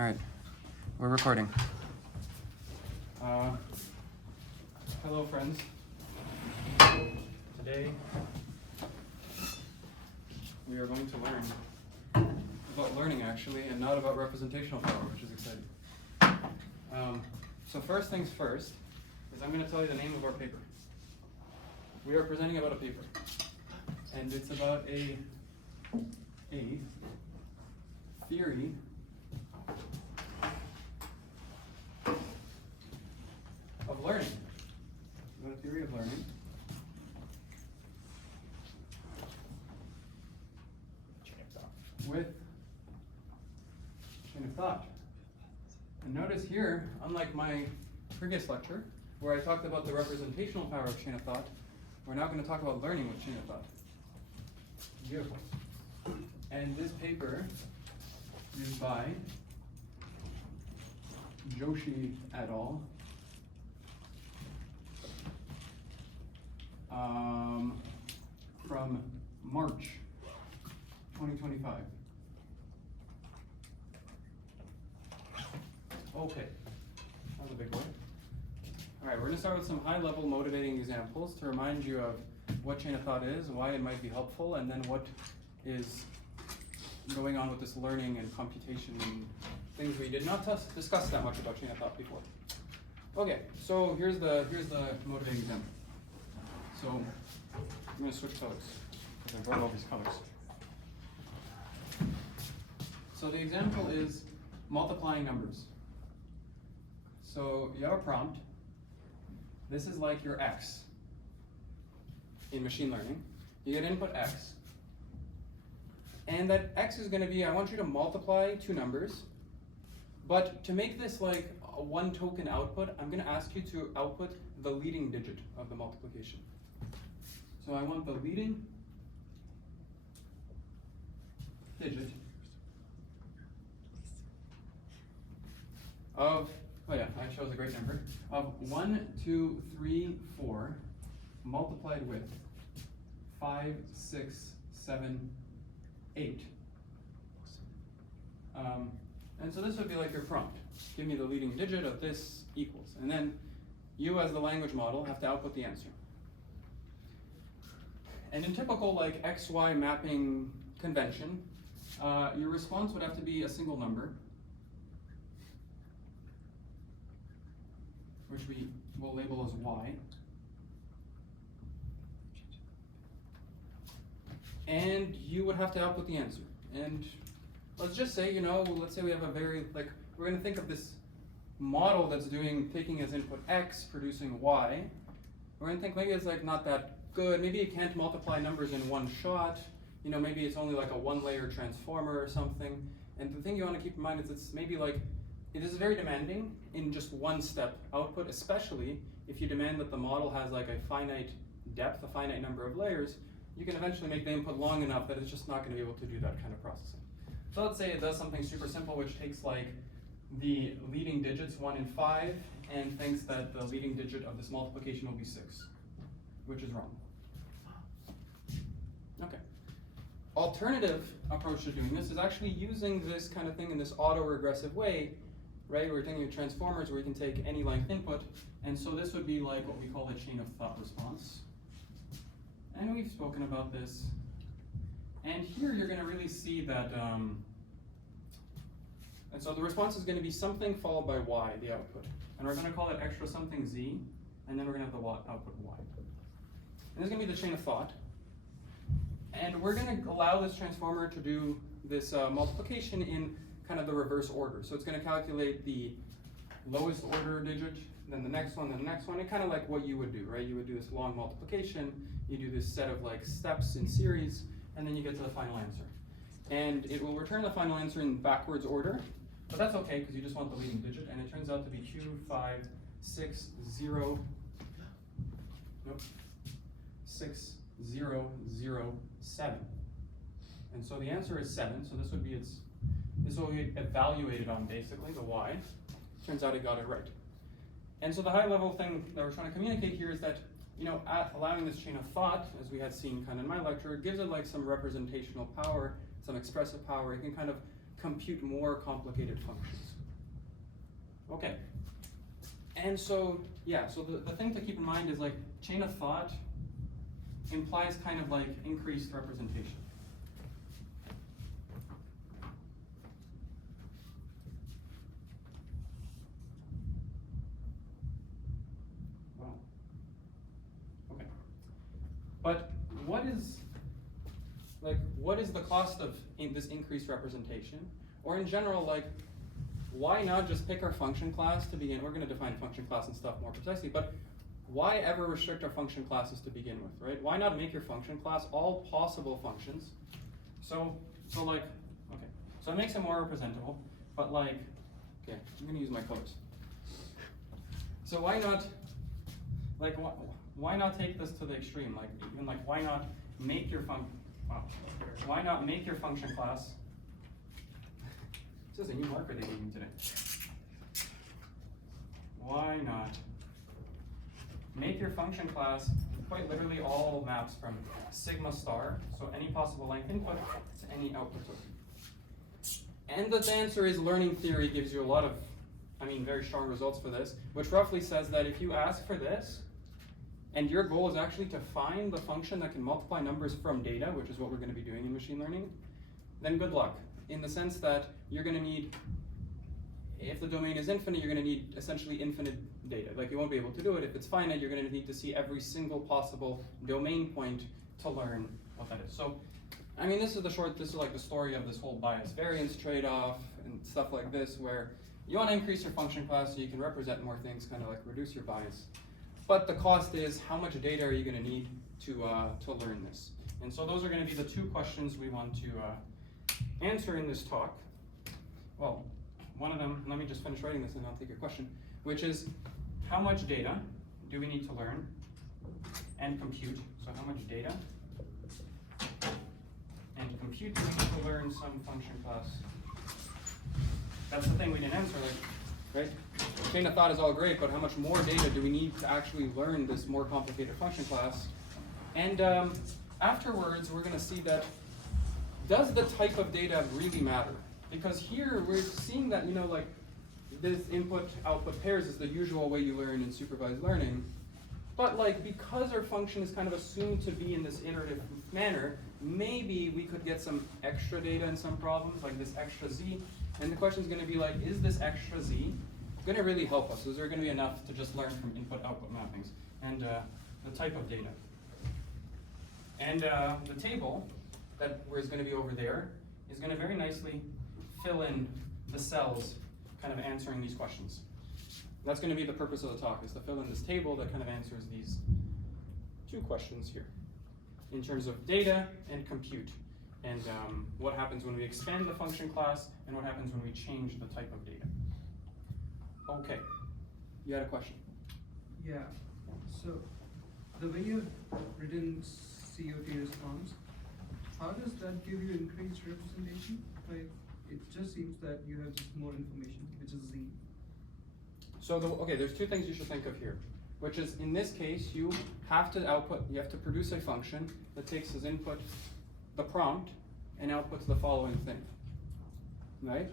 All right, we're recording. Hello, friends. Today we are going to learn about learning, actually, and not about representational power, which is exciting. So first things first is I'm going to tell you the name of our paper. We are presenting about a paper, and it's about a theory of learning. About a theory of learning. With chain of thought. And notice here, unlike my previous lecture, where I talked about the representational power of chain of thought, we're now going to talk about learning with chain of thought. Beautiful. And this paper is by Joshi et al. From March 2025. Okay, that was a big one. All right, we're going to start with some high-level motivating examples to remind you of what chain of thought is, why it might be helpful, and then what is going on with this learning and computation and things we did not discuss that much about chain of thought before. Okay, so here's the motivating example. So I'm going to switch colors because I brought all these colors. So the example is multiplying numbers. So you have a prompt. This is like your x in machine learning. You get input x. And that x is going to be, I want you to multiply two numbers. But to make this like a one token output, I'm going to ask you to output the leading digit of the multiplication. So I want the leading digit of, oh yeah, I chose a great number, of 1, 2, 3, 4 multiplied with 5, 6, 7, 8. And so this would be like your prompt. Give me the leading digit of this equals. And then you as the language model have to output the answer. And in typical like XY mapping convention, your response would have to be a single number, which we will label as Y. And you would have to output the answer. And let's just say, let's say we have a very, we're going to think of this model that's taking as input X, producing Y. We're going to think maybe it's not that good. Maybe you can't multiply numbers in one shot. Maybe it's only like a one-layer transformer or something. And the thing you want to keep in mind is it's maybe it is very demanding in just one step output, especially if you demand that the model has like a finite depth, a finite number of layers. You can eventually make the input long enough that it's just not going to be able to do that kind of processing. So let's say it does something super simple, which takes the leading digits 1 and 5 and thinks that the leading digit of this multiplication will be 6, which is wrong. Okay. Alternative approach to doing this is actually using this kind of thing in this autoregressive way, right? We're taking transformers where we can take any length input, and so this would be like what we call the chain of thought response. And we've spoken about this. And here you're going to really see that, and so the response is going to be something followed by Y, the output. And we're going to call it extra something Z, and then we're going to have the output Y. And this is going to be the chain of thought. And we're going to allow this transformer to do this multiplication in kind of the reverse order. So it's going to calculate the lowest order digit, then the next one, then the next one, and kind of like what you would do, right? You would do this long multiplication, you do this set of steps in series, and then you get to the final answer. And it will return the final answer in backwards order, but that's okay because you just want the leading digit, and it turns out to be 2, 5, 6, 0, nope, 6, 0, 0, 7. And so the answer is 7, so this will be evaluated on basically the Y. Turns out it got it right. And so the high level thing that we're trying to communicate here is that, allowing this chain of thought, as we had seen kind of in my lecture, gives it some representational power, some expressive power. It can kind of compute more complicated functions. Okay. And so, yeah, so the thing to keep in mind is like chain of thought implies kind of like increased representation. Wow. Okay. But what is the cost of this increased representation? Or in general, like, why not just pick our function class to begin? We're going to define function class and stuff more precisely, but why ever restrict our function classes to begin with, right? Why not make your function class all possible functions? So like, okay, so it makes it more representable, but like, okay, I'm going to use my quotes. So why not, like, why not take this to the extreme? Like, even like, why not make your why not make your function class? This is a new marker they gave me today. Why not make your function class quite literally all maps from sigma star, so any possible length input to any output token. And the answer is learning theory gives you a lot of, very strong results for this, which roughly says that if you ask for this, and your goal is actually to find the function that can multiply numbers from data, which is what we're going to be doing in machine learning, then good luck. In the sense that you're going to need, if the domain is infinite, you're going to need essentially infinite data. Like, you won't be able to do it. If it's finite, you're going to need to see every single possible domain point to learn what that is. So, this is like the story of this whole bias variance trade-off and stuff like this, where you want to increase your function class so you can represent more things, kind of like reduce your bias. But the cost is, how much data are you going to need to learn this? And so those are going to be the two questions we want to answer in this talk. Well, one of them, let me just finish writing this and I'll take your question, which is, how much data do we need to learn and compute? So how much data and compute do we need to learn some function class? That's the thing we didn't answer, right? Chain of thought is all great, but how much more data do we need to actually learn this more complicated function class? And afterwards, we're going to see that, does the type of data really matter? Because here we're seeing that, like, this input-output pairs is the usual way you learn in supervised learning. But like, because our function is kind of assumed to be in this iterative manner, maybe we could get some extra data in some problems, like this extra z. And the question is going to be like, is this extra z going to really help us? Is there going to be enough to just learn from input-output mappings? And the type of data. And the table that is going to be over there is going to very nicely fill in the cells kind of answering these questions. That's going to be the purpose of the talk, is to fill in this table that kind of answers these two questions here in terms of data and compute, and what happens when we expand the function class and what happens when we change the type of data. Okay, you had a question? Yeah, so the way you've written COT response, how does that give you increased representation? Like, it just seems that you have just more information, which is Z. So there's two things you should think of here, which is, in this case, you have to produce a function that takes as input the prompt and outputs the following thing, right?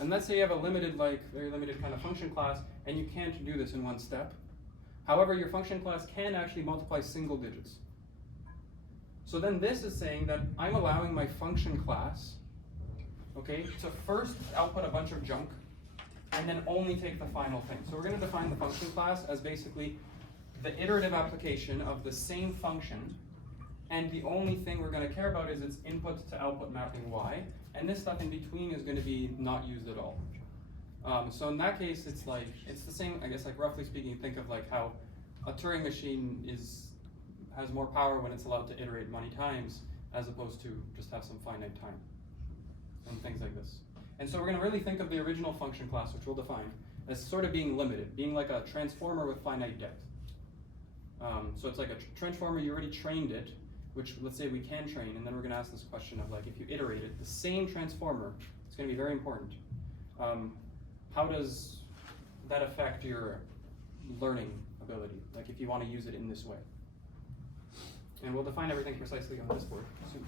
And let's say you have a limited, very limited kind of function class, and you can't do this in one step. However, your function class can actually multiply single digits. So then this is saying that I'm allowing my function class, to first output a bunch of junk, and then only take the final thing. So we're going to define the function class as basically the iterative application of the same function, and the only thing we're going to care about is its input to output mapping y, and this stuff in between is going to be not used at all. So in that case, it's the same, I guess, like roughly speaking, think of like how a Turing machine has more power when it's allowed to iterate many times, as opposed to just have some finite time, and things like this. And so we're going to really think of the original function class, which we'll define, as sort of being limited, being like a transformer with finite depth. So it's like a transformer, you already trained it, which let's say we can train, and then we're going to ask this question of like, if you iterate it, the same transformer, it's going to be very important. How does that affect your learning ability, like if you want to use it in this way? And we'll define everything precisely on this board soon.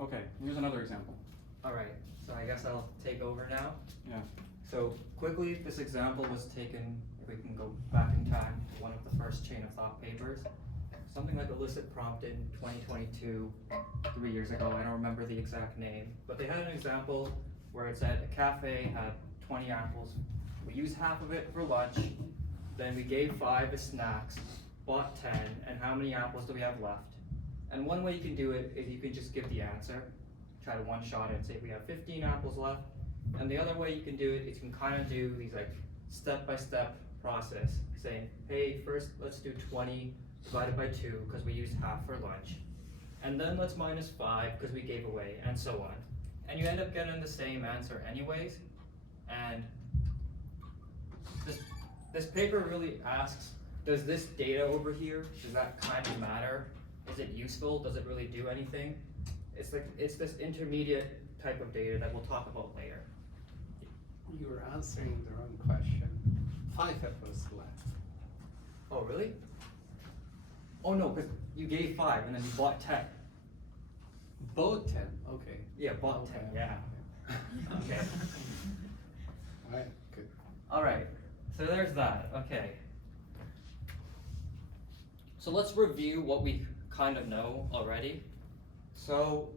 Okay, here's another example. Alright, so I guess I'll take over now. Yeah. So quickly, this example was taken, if we can go back in time to one of the first chain of thought papers. Something like Illicit Prompted 2022, 3 years ago, I don't remember the exact name. But they had an example where it said a cafe had 20 apples. We used half of it for lunch, then we gave 5 as snacks, bought 10, and how many apples do we have left? And one way you can do it is you can just give the answer, try to one-shot it and say we have 15 apples left. And the other way you can do it is you can kind of do these like step-by-step process, saying, hey, first let's do 20 divided by 2 because we used half for lunch. And then let's minus 5 because we gave away, and so on. And you end up getting the same answer anyways. And this paper really asks, does this data over here, does that kind of matter? Is it useful? Does it really do anything? It's this intermediate type of data that we'll talk about later. You were answering the wrong question. 5 apples left. Oh, really? Oh no, because you gave 5 and then you bought 10. Both 10, okay. Yeah, bought 10, yeah. Okay. Right, good. Alright, so there's that, okay. So let's review what we kind of know already. So,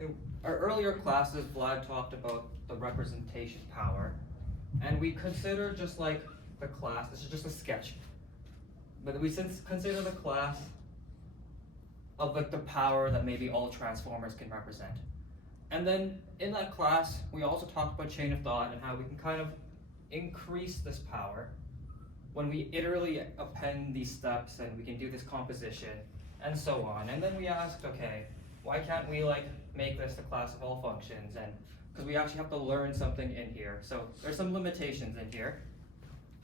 in our earlier classes, Vlad talked about the representation power, and we consider just like the class, this is just a sketch, but we consider the class of like the power that maybe all transformers can represent. And then in that class, we also talked about chain of thought and how we can kind of increase this power when we iteratively append these steps and we can do this composition and so on. And then we asked, okay, why can't we like make this the class of all functions? And because we actually have to learn something in here. So there's some limitations in here.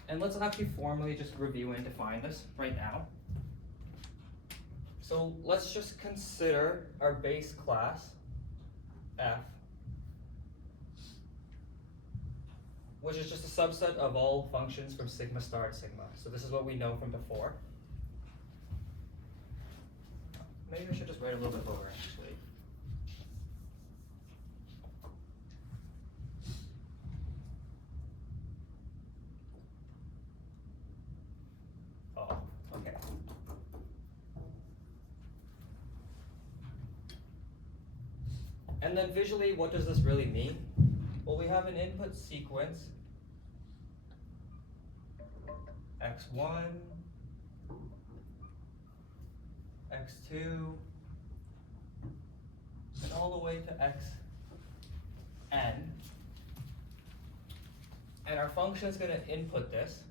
And let's actually formally just review and define this right now. So let's just consider our base class, F, which is just a subset of all functions from sigma star to sigma. So this is what we know from before. Maybe I should just write a little bit lower, actually. Oh, okay. And then visually, what does this really mean? Well, we have an input sequence, x1, x2, and all the way to xn. And our function is going to input this.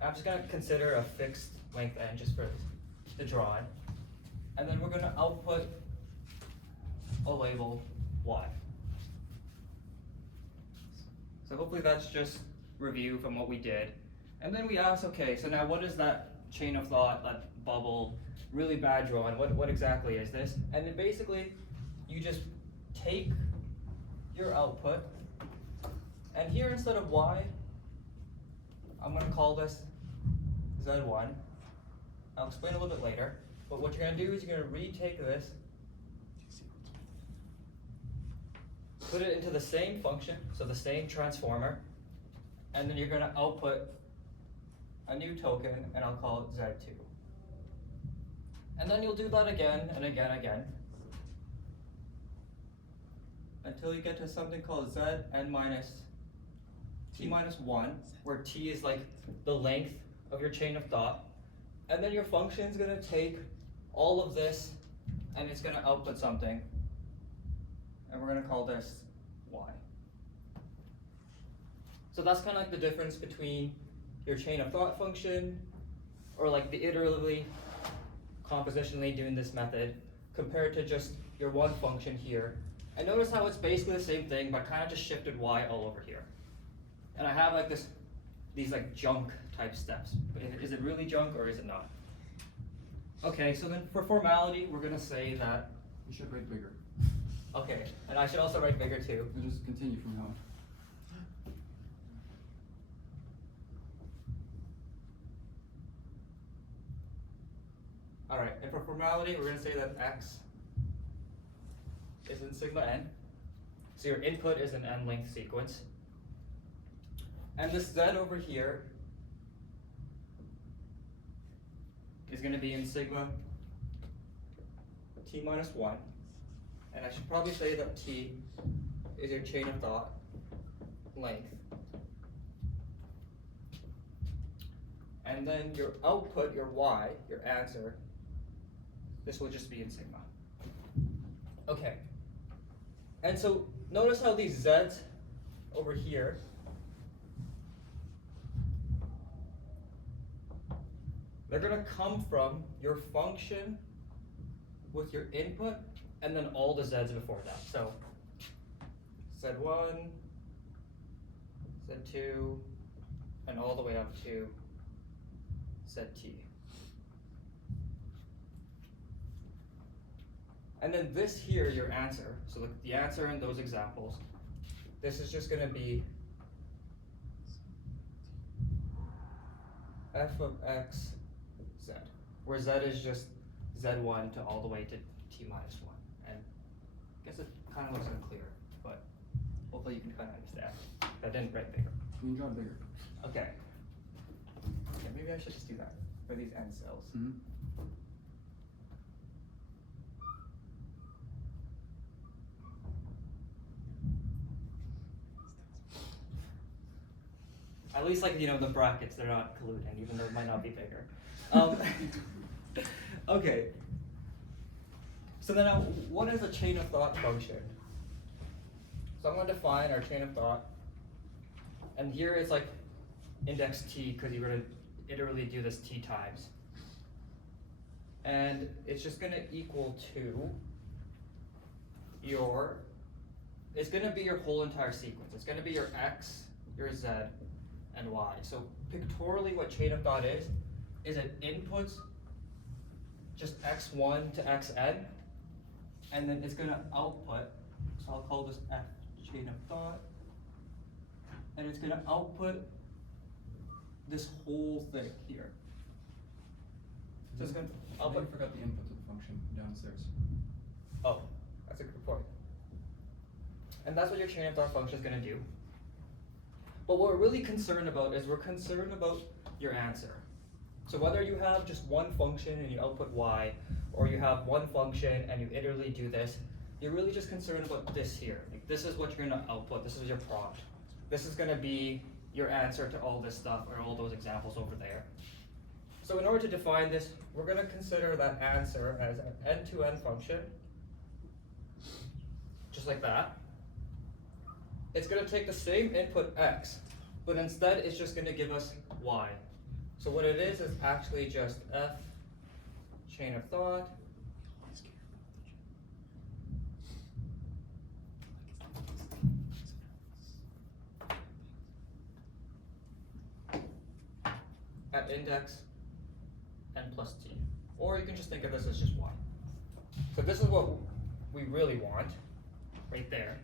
I'm just going to consider a fixed length n just for the drawing. And then we're going to output a label y. So hopefully that's just review from what we did. And then we asked, okay, so now what is that chain of thought, that bubble, really bad drawing, what exactly is this? And then basically, you just take your output, and here instead of y, I'm gonna call this z1. I'll explain a little bit later, but what you're gonna do is you're gonna retake this, put it into the same function, so the same transformer, and then you're going to output a new token, and I'll call it Z2. And then you'll do that again and again and again, until you get to something called Zn minus t minus 1, where t is like the length of your chain of thought. And then your function is going to take all of this, and it's going to output something. And we're going to call this y. So that's kind of like the difference between your chain of thought function, or like the iteratively, compositionally doing this method, compared to just your one function here. And notice how it's basically the same thing, but kind of just shifted y all over here. And I have like these like junk type steps. But is it really junk or is it not? Okay, so then for formality, we're going to say that. You should write bigger. Okay, and I should also write bigger too. We'll just continue from now. All right, and for formality, we're going to say that x is in sigma n. So your input is an n length sequence. And this z over here is going to be in sigma t minus 1. And I should probably say that t is your chain of thought length. And then your output, your y, your answer, this will just be in sigma. Okay. And so notice how these z's over here they're going to come from your function with your input and then all the z's before that. So z1, z2, and all the way up to zt. And then this here, your answer. So the answer in those examples, this is just going to be f of x z, where z is just z1 to all the way to t minus 1. And I guess it kind of looks unclear, but hopefully you can kind of understand. I didn't write bigger. Can you draw it bigger? Okay. Yeah, maybe I should just do that for these end cells. Mm-hmm. At least, like, you know, the brackets, they're not colluding, even though it might not be bigger. Okay. So then now, what is a chain of thought function? So I'm going to define our chain of thought. And here it's like index t, because you're going to iteratively do this t times. And it's just going to equal to your, it's going to be your whole entire sequence. It's going to be your x, your z, and y. So pictorially what chain of thought is it inputs just x1 to xn, and then it's going to output, so I'll call this f chain of thought, and it's going to output this whole thing here. So it's going to I output. forgot the input of the function downstairs. Oh, that's a good point. And that's what your chain of thought function is going to do. But what we're really concerned about is we're concerned about your answer. So whether you have just one function and you output y, or you have one function and you iteratively do this, you're really just concerned about this here. Like, this is what you're going to output. This is your prompt. This is going to be your answer to all this stuff, or all those examples over there. So in order to define this, we're going to consider that answer as an n-to-n function, just like that. It's going to take the same input x, but instead it's just going to give us y. So what it is actually just f chain of thought at index n plus t. Or you can just think of this as just y. So this is what we really want, right there.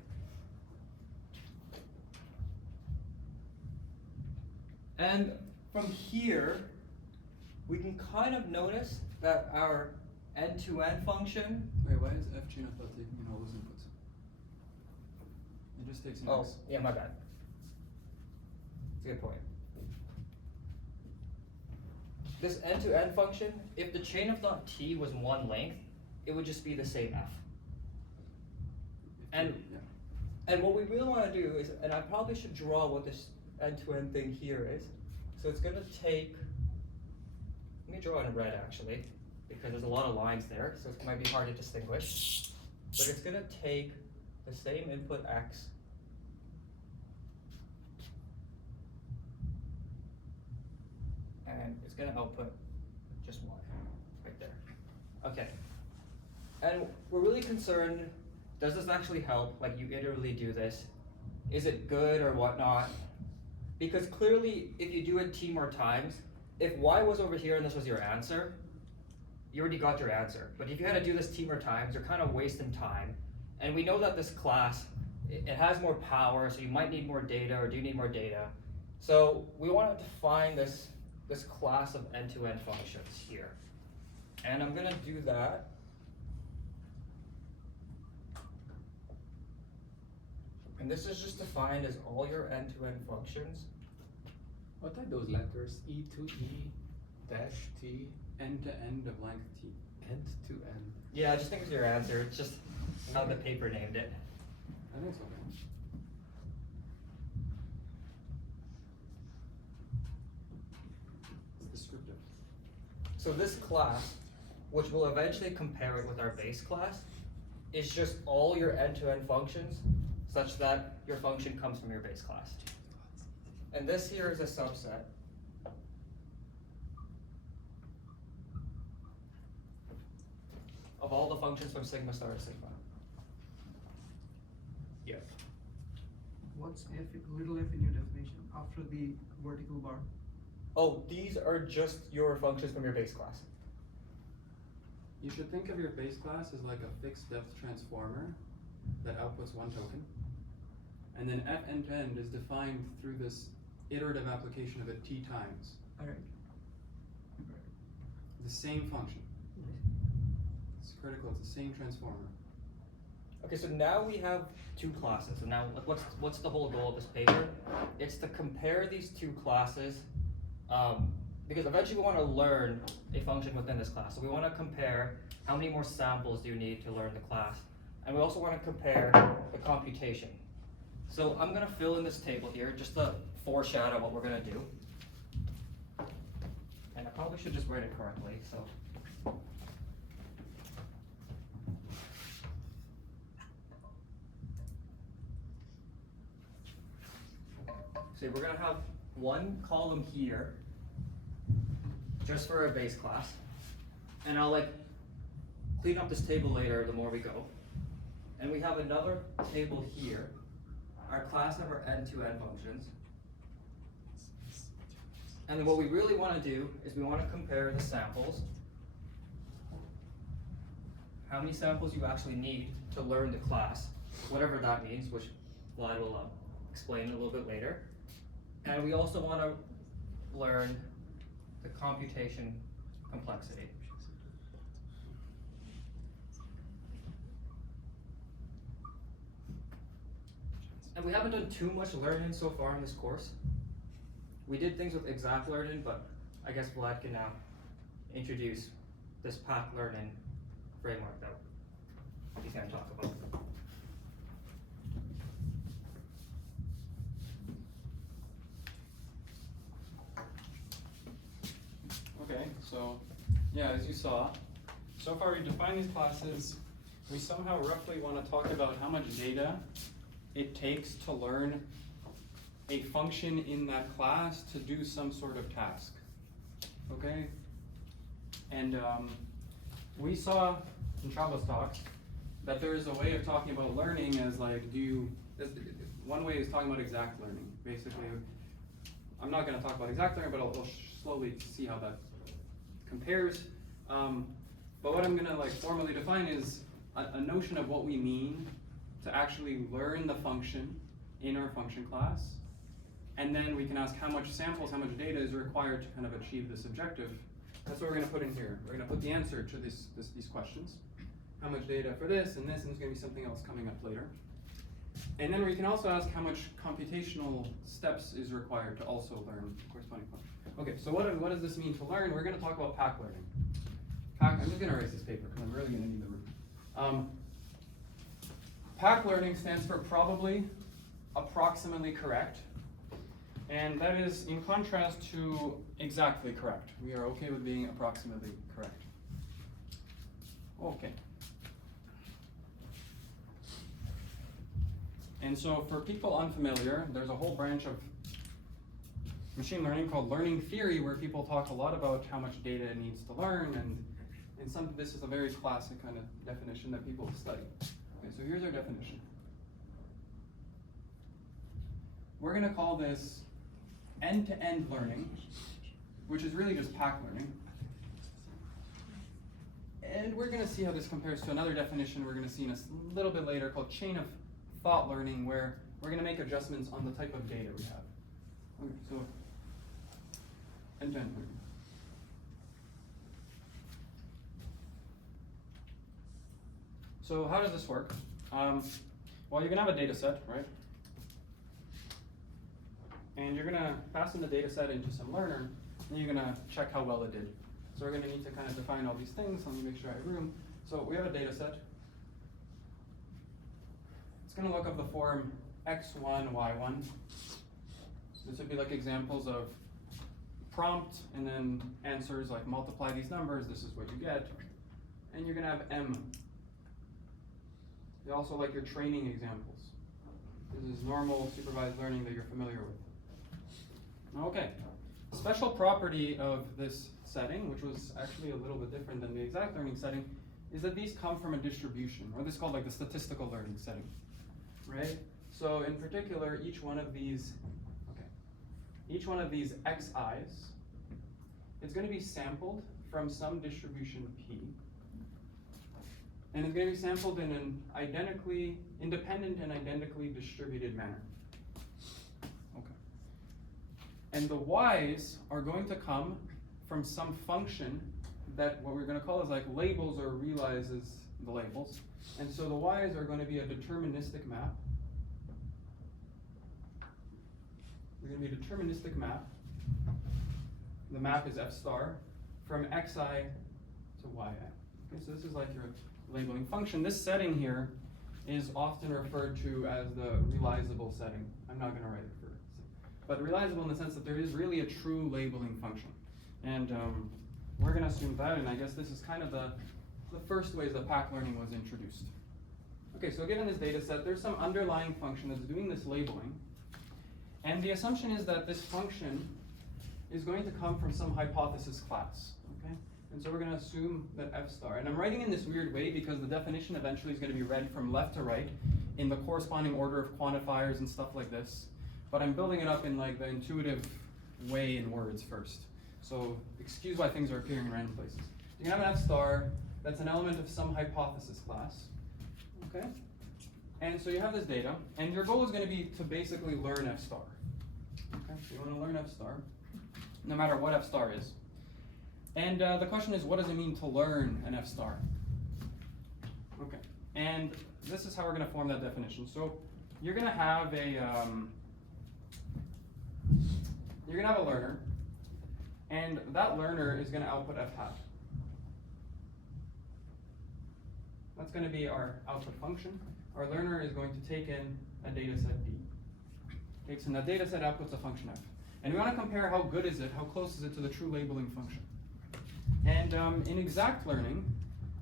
And from here, we can kind of notice that our n-to-n function. Wait, why is f chain of thought taking in all those inputs? It just takes an Oh, x. yeah, my bad. That's a good point. This n-to-n function, if the chain of thought t was one length, it would just be the same f. And and what we really want to do is, and I probably should draw what this n-to-n thing here is. So it's going to take, let me draw it in red actually, because there's a lot of lines there, so it might be hard to distinguish. But it's going to take the same input x and it's going to output just y, right there. Okay. And we're really concerned, does this actually help? Like, you iteratively do this. Is it good or whatnot? Because clearly, if you do it t more times, if y was over here and this was your answer, you already got your answer. But if you had to do this t more times, you're kind of wasting time. And we know that this class, it has more power, so you might need more data, or do you need more data? So we want to define this class of n-to-n functions here. And I'm going to do that this is just defined as all your end-to-end functions. What are those letters? E to E dash T, End to end of length t. end to end. Yeah, I just think it's your answer. It's just how the paper named it. I think so. Okay. It's descriptive. So this class, which will eventually compare it with our base class, is just all your end-to-end functions such that your function comes from your base class. And this here is a subset of all the functions from sigma star to sigma. Yep. What's little f in your definition after the vertical bar? Oh, these are just your functions from your base class. You should think of your base class as like a fixed depth transformer that outputs one token. And then f end to end is defined through this iterative application of it t times. Alright. The same function. It's critical, it's the same transformer. Okay, so now we have two classes. So now what's the whole goal of this paper? It's to compare these two classes, because eventually we want to learn a function within this class. So we want to compare how many more samples do you need to learn the class. And we also want to compare the computation. So I'm going to fill in this table here just to foreshadow what we're going to do. And I probably should just write it correctly. So. So we're going to have one column here just for a base class. And I'll like clean up this table later the more we go. And we have another table here, our class of our end-to-end functions. And then what we really want to do is we want to compare the samples, how many samples you actually need to learn the class, whatever that means, which Vlad will explain a little bit later. And we also want to learn the computation complexity. And we haven't done too much learning so far in this course. We did things with exact learning, but I guess Vlad can now introduce this path learning framework that he's going to talk about. Okay, so yeah, as you saw, so far we defined these classes. We somehow roughly want to talk about how much data it takes to learn a function in that class to do some sort of task. Okay? And we saw in Travel's talks that there is a way of talking about learning as like, one way is talking about exact learning. Basically, I'm not going to talk about exact learning, but I'll slowly see how that compares. But what I'm going to like formally define is a notion of what we mean to actually learn the function in our function class. And then we can ask how much samples, how much data is required to kind of achieve this objective. That's what we're going to put in here. We're going to put the answer to these questions. How much data for this, and there's going to be something else coming up later. And then we can also ask how much computational steps is required to also learn the corresponding function. Okay, so what does this mean to learn? We're going to talk about pack learning. I'm just going to erase this paper because I'm really going to need the room. Pack learning stands for probably, approximately correct. And that is in contrast to exactly correct. We are okay with being approximately correct. Okay. And so for people unfamiliar, there's a whole branch of machine learning called learning theory, where people talk a lot about how much data it needs to learn, and this is a very classic kind of definition that people study. Okay, so here's our definition. We're going to call this end-to-end learning, which is really just pack learning. And we're going to see how this compares to another definition we're going to see in a little bit later called chain of thought learning, where we're going to make adjustments on the type of data we have. Okay, so end-to-end learning. So how does this work? Well, you can have a data set, right? and you're gonna pass in the data set into some learner, and you're gonna check how well it did. So we're gonna need to kind of define all these things. Let me make sure I have room. So we have a data set. It's gonna look of the form x1, y1. This would be like examples of prompt and then answers like multiply these numbers, this is what you get. And you're gonna have m. They also like your training examples. This is normal supervised learning that you're familiar with. Okay, special property of this setting, which was actually a little bit different than the exact learning setting, is that these come from a distribution, or this is called like the statistical learning setting, right? So in particular, each one of these xi's is going to be sampled from some distribution p, and it's going to be sampled in an independent and identically distributed manner. Okay. And the y's are going to come from some function that what we're going to call is like labels or realizes the labels. And so the y's are going to be a deterministic map. They're going to be a deterministic map. The map is f star from xi to yi. Okay, so this is like your labeling function. This setting here is often referred to as the realizable setting. I'm not going to write it for it. But realizable in the sense that there is really a true labeling function. And we're going to assume that, and I guess this is kind of the first ways that pack learning was introduced. Okay, so given this data set, there's some underlying function that's doing this labeling. And the assumption is that this function is going to come from some hypothesis class, okay? And so we're going to assume that f star. And I'm writing in this weird way because the definition eventually is going to be read from left to right in the corresponding order of quantifiers and stuff like this. But I'm building it up in like the intuitive way in words first. So excuse why things are appearing in random places. You can have an f star that's an element of some hypothesis class, okay? And so you have this data, and your goal is going to be to basically learn f star. Okay, so you want to learn f star, no matter what f star is. And the question is, what does it mean to learn an f star? Okay, and this is how we're going to form that definition. So you're going to have a learner, and that learner is going to output f hat. That's going to be our output function. Our learner is going to take in a data set D. Takes in that data set, outputs a function f. And we want to compare how good is it, how close is it to the true labeling function. And in exact learning,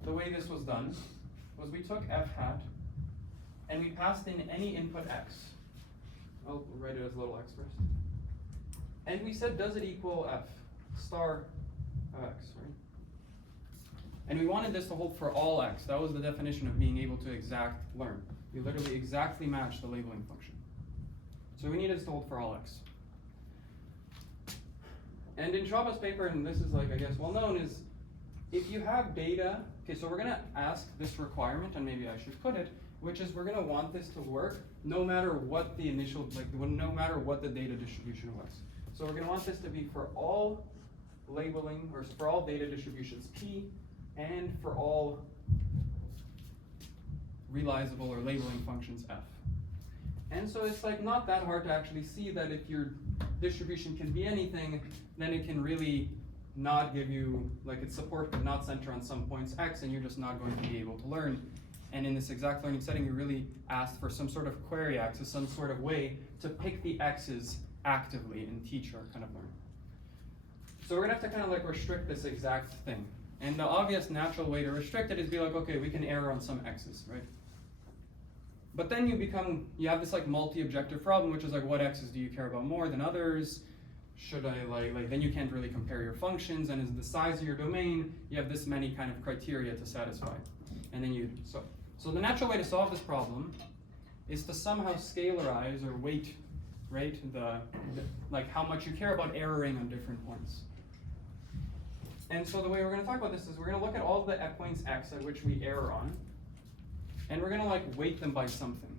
the way this was done was we took f hat and we passed in any input x. I'll write it as little x first. And we said, does it equal f star of x, right? And we wanted this to hold for all x. That was the definition of being able to exact learn. You literally exactly match the labeling function. So we needed this to hold for all x. And in Schwaba's paper, and this is like, I guess, well known, is if you have data, okay, so we're going to ask this requirement, and maybe I should put it, which is we're going to want this to work no matter what the initial, no matter what the data distribution was. So we're going to want this to be for all labeling, or for all data distributions P, and for all realizable or labeling functions f. And so it's like not that hard to actually see that if your distribution can be anything, then it can really not give you, like its support could not center on some points x, and you're just not going to be able to learn. And in this exact learning setting, you really asked for some sort of query access, some sort of way to pick the x's actively and teach or kind of learn. So we're gonna have to kind of like restrict this exact thing. And the obvious natural way to restrict it is be like, okay, we can error on some x's, right? But then you have this like multi-objective problem, which is like, what x's do you care about more than others? Should I then you can't really compare your functions, and as the size of your domain, you have this many kind of criteria to satisfy. And then so the natural way to solve this problem is to somehow scalarize or weight, right? Like how much you care about erroring on different points. And so the way we're going to talk about this is we're going to look at all the points x at which we error on, and we're going to like weight them by something,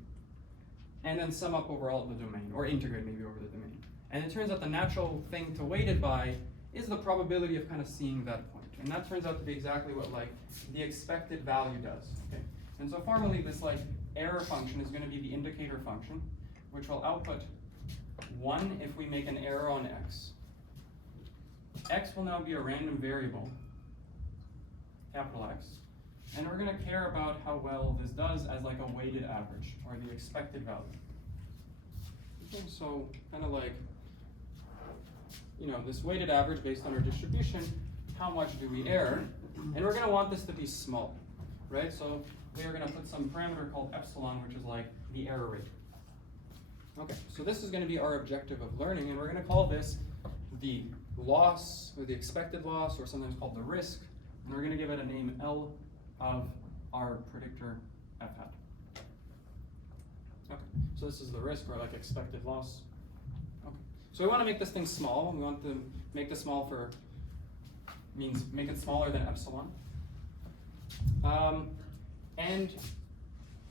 and then sum up over all of the domain, or integrate maybe over the domain. And it turns out the natural thing to weight it by is the probability of kind of seeing that point. And that turns out to be exactly what like the expected value does. Okay. And so formally this like error function is going to be the indicator function, which will output 1 if we make an error on x. X will now be a random variable, capital X, and we're going to care about how well this does as like a weighted average, or the expected value. Okay, so kind of like, you know, this weighted average based on our distribution, how much do we err? And we're going to want this to be small, right? So we are going to put some parameter called epsilon, which is like the error rate. Okay, so this is going to be our objective of learning, and we're going to call this the loss, or the expected loss, or sometimes called the risk, and we're going to give it a name L of our predictor f hat. Okay, so this is the risk, or like expected loss. Okay, so we want to make this thing small. We want to make this small for, means make it smaller than epsilon. And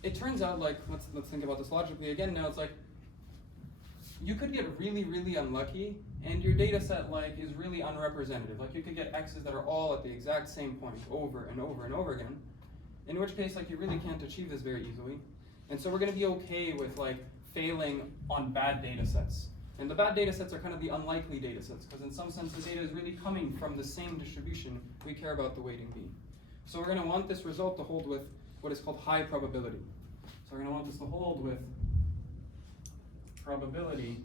it turns out, like, let's think about this logically again. Now it's like, you could get really, really unlucky, and your data set like is really unrepresentative. Like you could get x's that are all at the exact same point over and over and over again, in which case like you really can't achieve this very easily. And so we're going to be okay with like failing on bad data sets. And the bad data sets are kind of the unlikely data sets, because in some sense the data is really coming from the same distribution we care about the weighting being. So we're going to want this result to hold with what is called high probability. So we're going to want this to hold with probability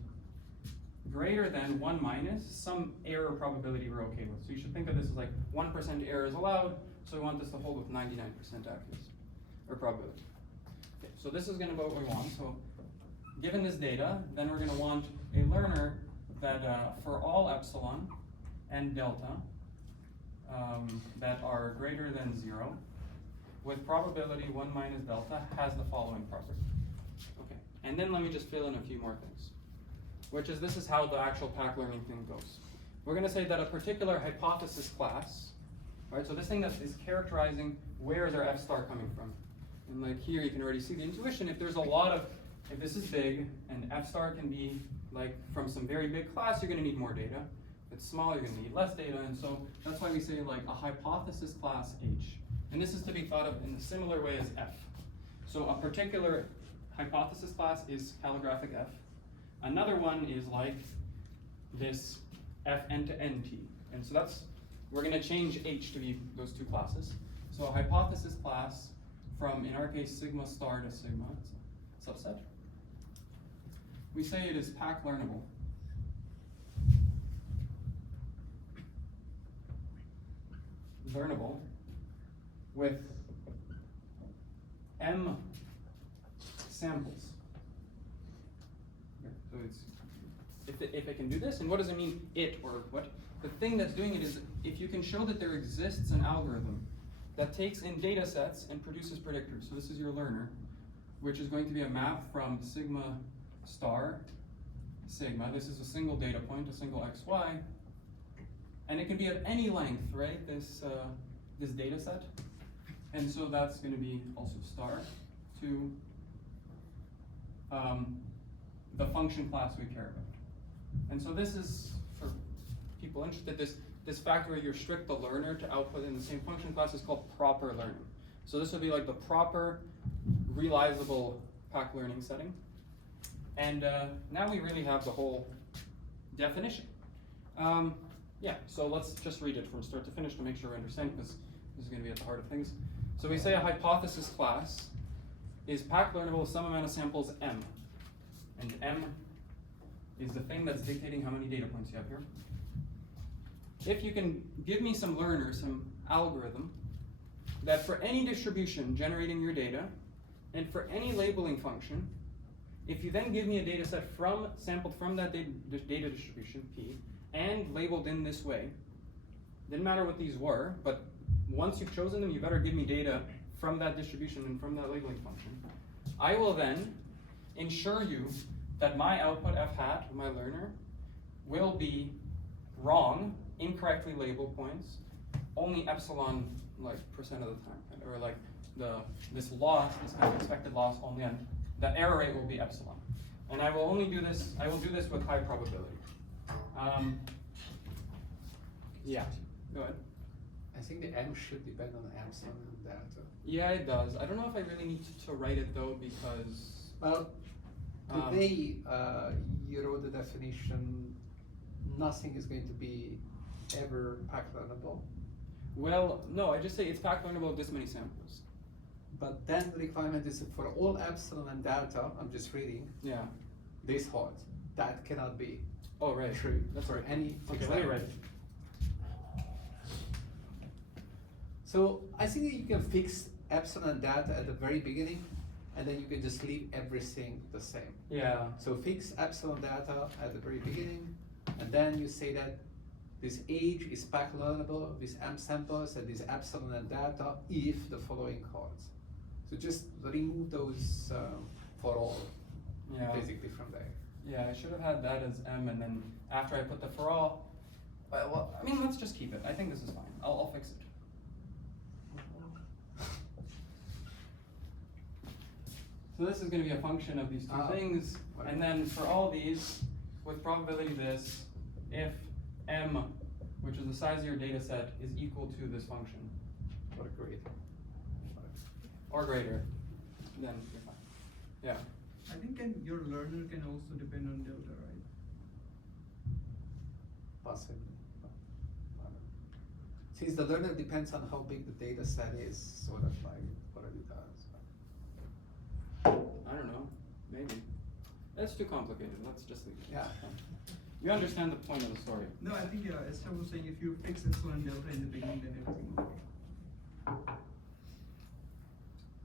greater than 1 minus some error probability we're okay with. So you should think of this as like 1% error is allowed, so we want this to hold with 99% accuracy, or probability. Okay, so this is going to be what we want. So given this data, then we're going to want a learner that for all epsilon and delta that are greater than 0, with probability 1 minus delta, has the following property. Okay, and then let me just fill in a few more things, which is this is how the actual pack learning thing goes. We're going to say that a particular hypothesis class, right? So this thing that is characterizing where is our f star coming from. And like here you can already see the intuition. If there's a lot of, if this is big and f star can be like from some very big class, you're going to need more data. If it's small, you're going to need less data. And so that's why we say like a hypothesis class H. And this is to be thought of in a similar way as f. So a particular hypothesis class is calligraphic f. Another one is like this fn to nt. And so that's, we're going to change H to be those two classes. So a hypothesis class from, in our case, sigma star to sigma, it's a subset. We say it is pack learnable. Learnable with m samples. So it's, if it can do this, and what does it mean, it, or what? The thing that's doing it is, if you can show that there exists an algorithm that takes in data sets and produces predictors. So this is your learner, which is going to be a map from sigma star, sigma. This is a single data point, a single xy. And it can be at any length, right? This data set. And so that's going to be also star to the function class we care about. And so this is, for people interested, this factor where you restrict the learner to output in the same function class is called proper learning. So this would be like the proper realizable pack learning setting. And now we really have the whole definition. Yeah, so let's just read it from start to finish to make sure we understand, because this is going to be at the heart of things. So we say a hypothesis class is pack learnable with some amount of samples m. And m is the thing that's dictating how many data points you have here. If you can give me some learner, some algorithm, that for any distribution generating your data, and for any labeling function, if you then give me a data set sampled from that data distribution, P, and labeled in this way, didn't matter what these were, but once you've chosen them, you better give me data from that distribution and from that labeling function. I will then ensure you that my output f hat, my learner, will be wrong, incorrectly labeled points, only epsilon like percent of the time, or like this loss, this kind of expected loss, only on the error rate will be epsilon. And I will only do this, I will do this with high probability. Yeah, go ahead. I think the m should depend on epsilon and delta. Yeah, it does. I don't know if I really need to write it though, because Well, The way you wrote the definition, nothing is going to be ever pack-learnable. Well, no, I just say it's pack learnable with this many samples. But then the requirement is for all epsilon and delta, I'm just reading, Yeah. this hard. That cannot be Oh, right. true That's for right. any Okay, fixed let me number. write it. So I think that you can fix epsilon and delta at the very beginning, and then you can just leave everything the same. Yeah. So fix epsilon delta at the very beginning, and then you say that this age is pack learnable with m samples and this epsilon and delta if the following cards. So just remove those for all, Yeah. basically from there. Yeah, I should have had that as M, and then after I put the for all, well, I mean, let's just keep it. I think this is fine. I'll fix it. So this is going to be a function of these two things, and then for all these, with probability this, if M, which is the size of your data set, is equal to this function, What a great. or greater, then you're fine. Yeah. I think your learner can also depend on delta, right? Possibly. Since the learner depends on how big the data set is, sort of like what it does. I don't know. Maybe. That's too complicated. Let's just leave it. Yeah. You understand the point of the story. No, I think Esther was saying if you fix epsilon and delta in the beginning, then everything will work.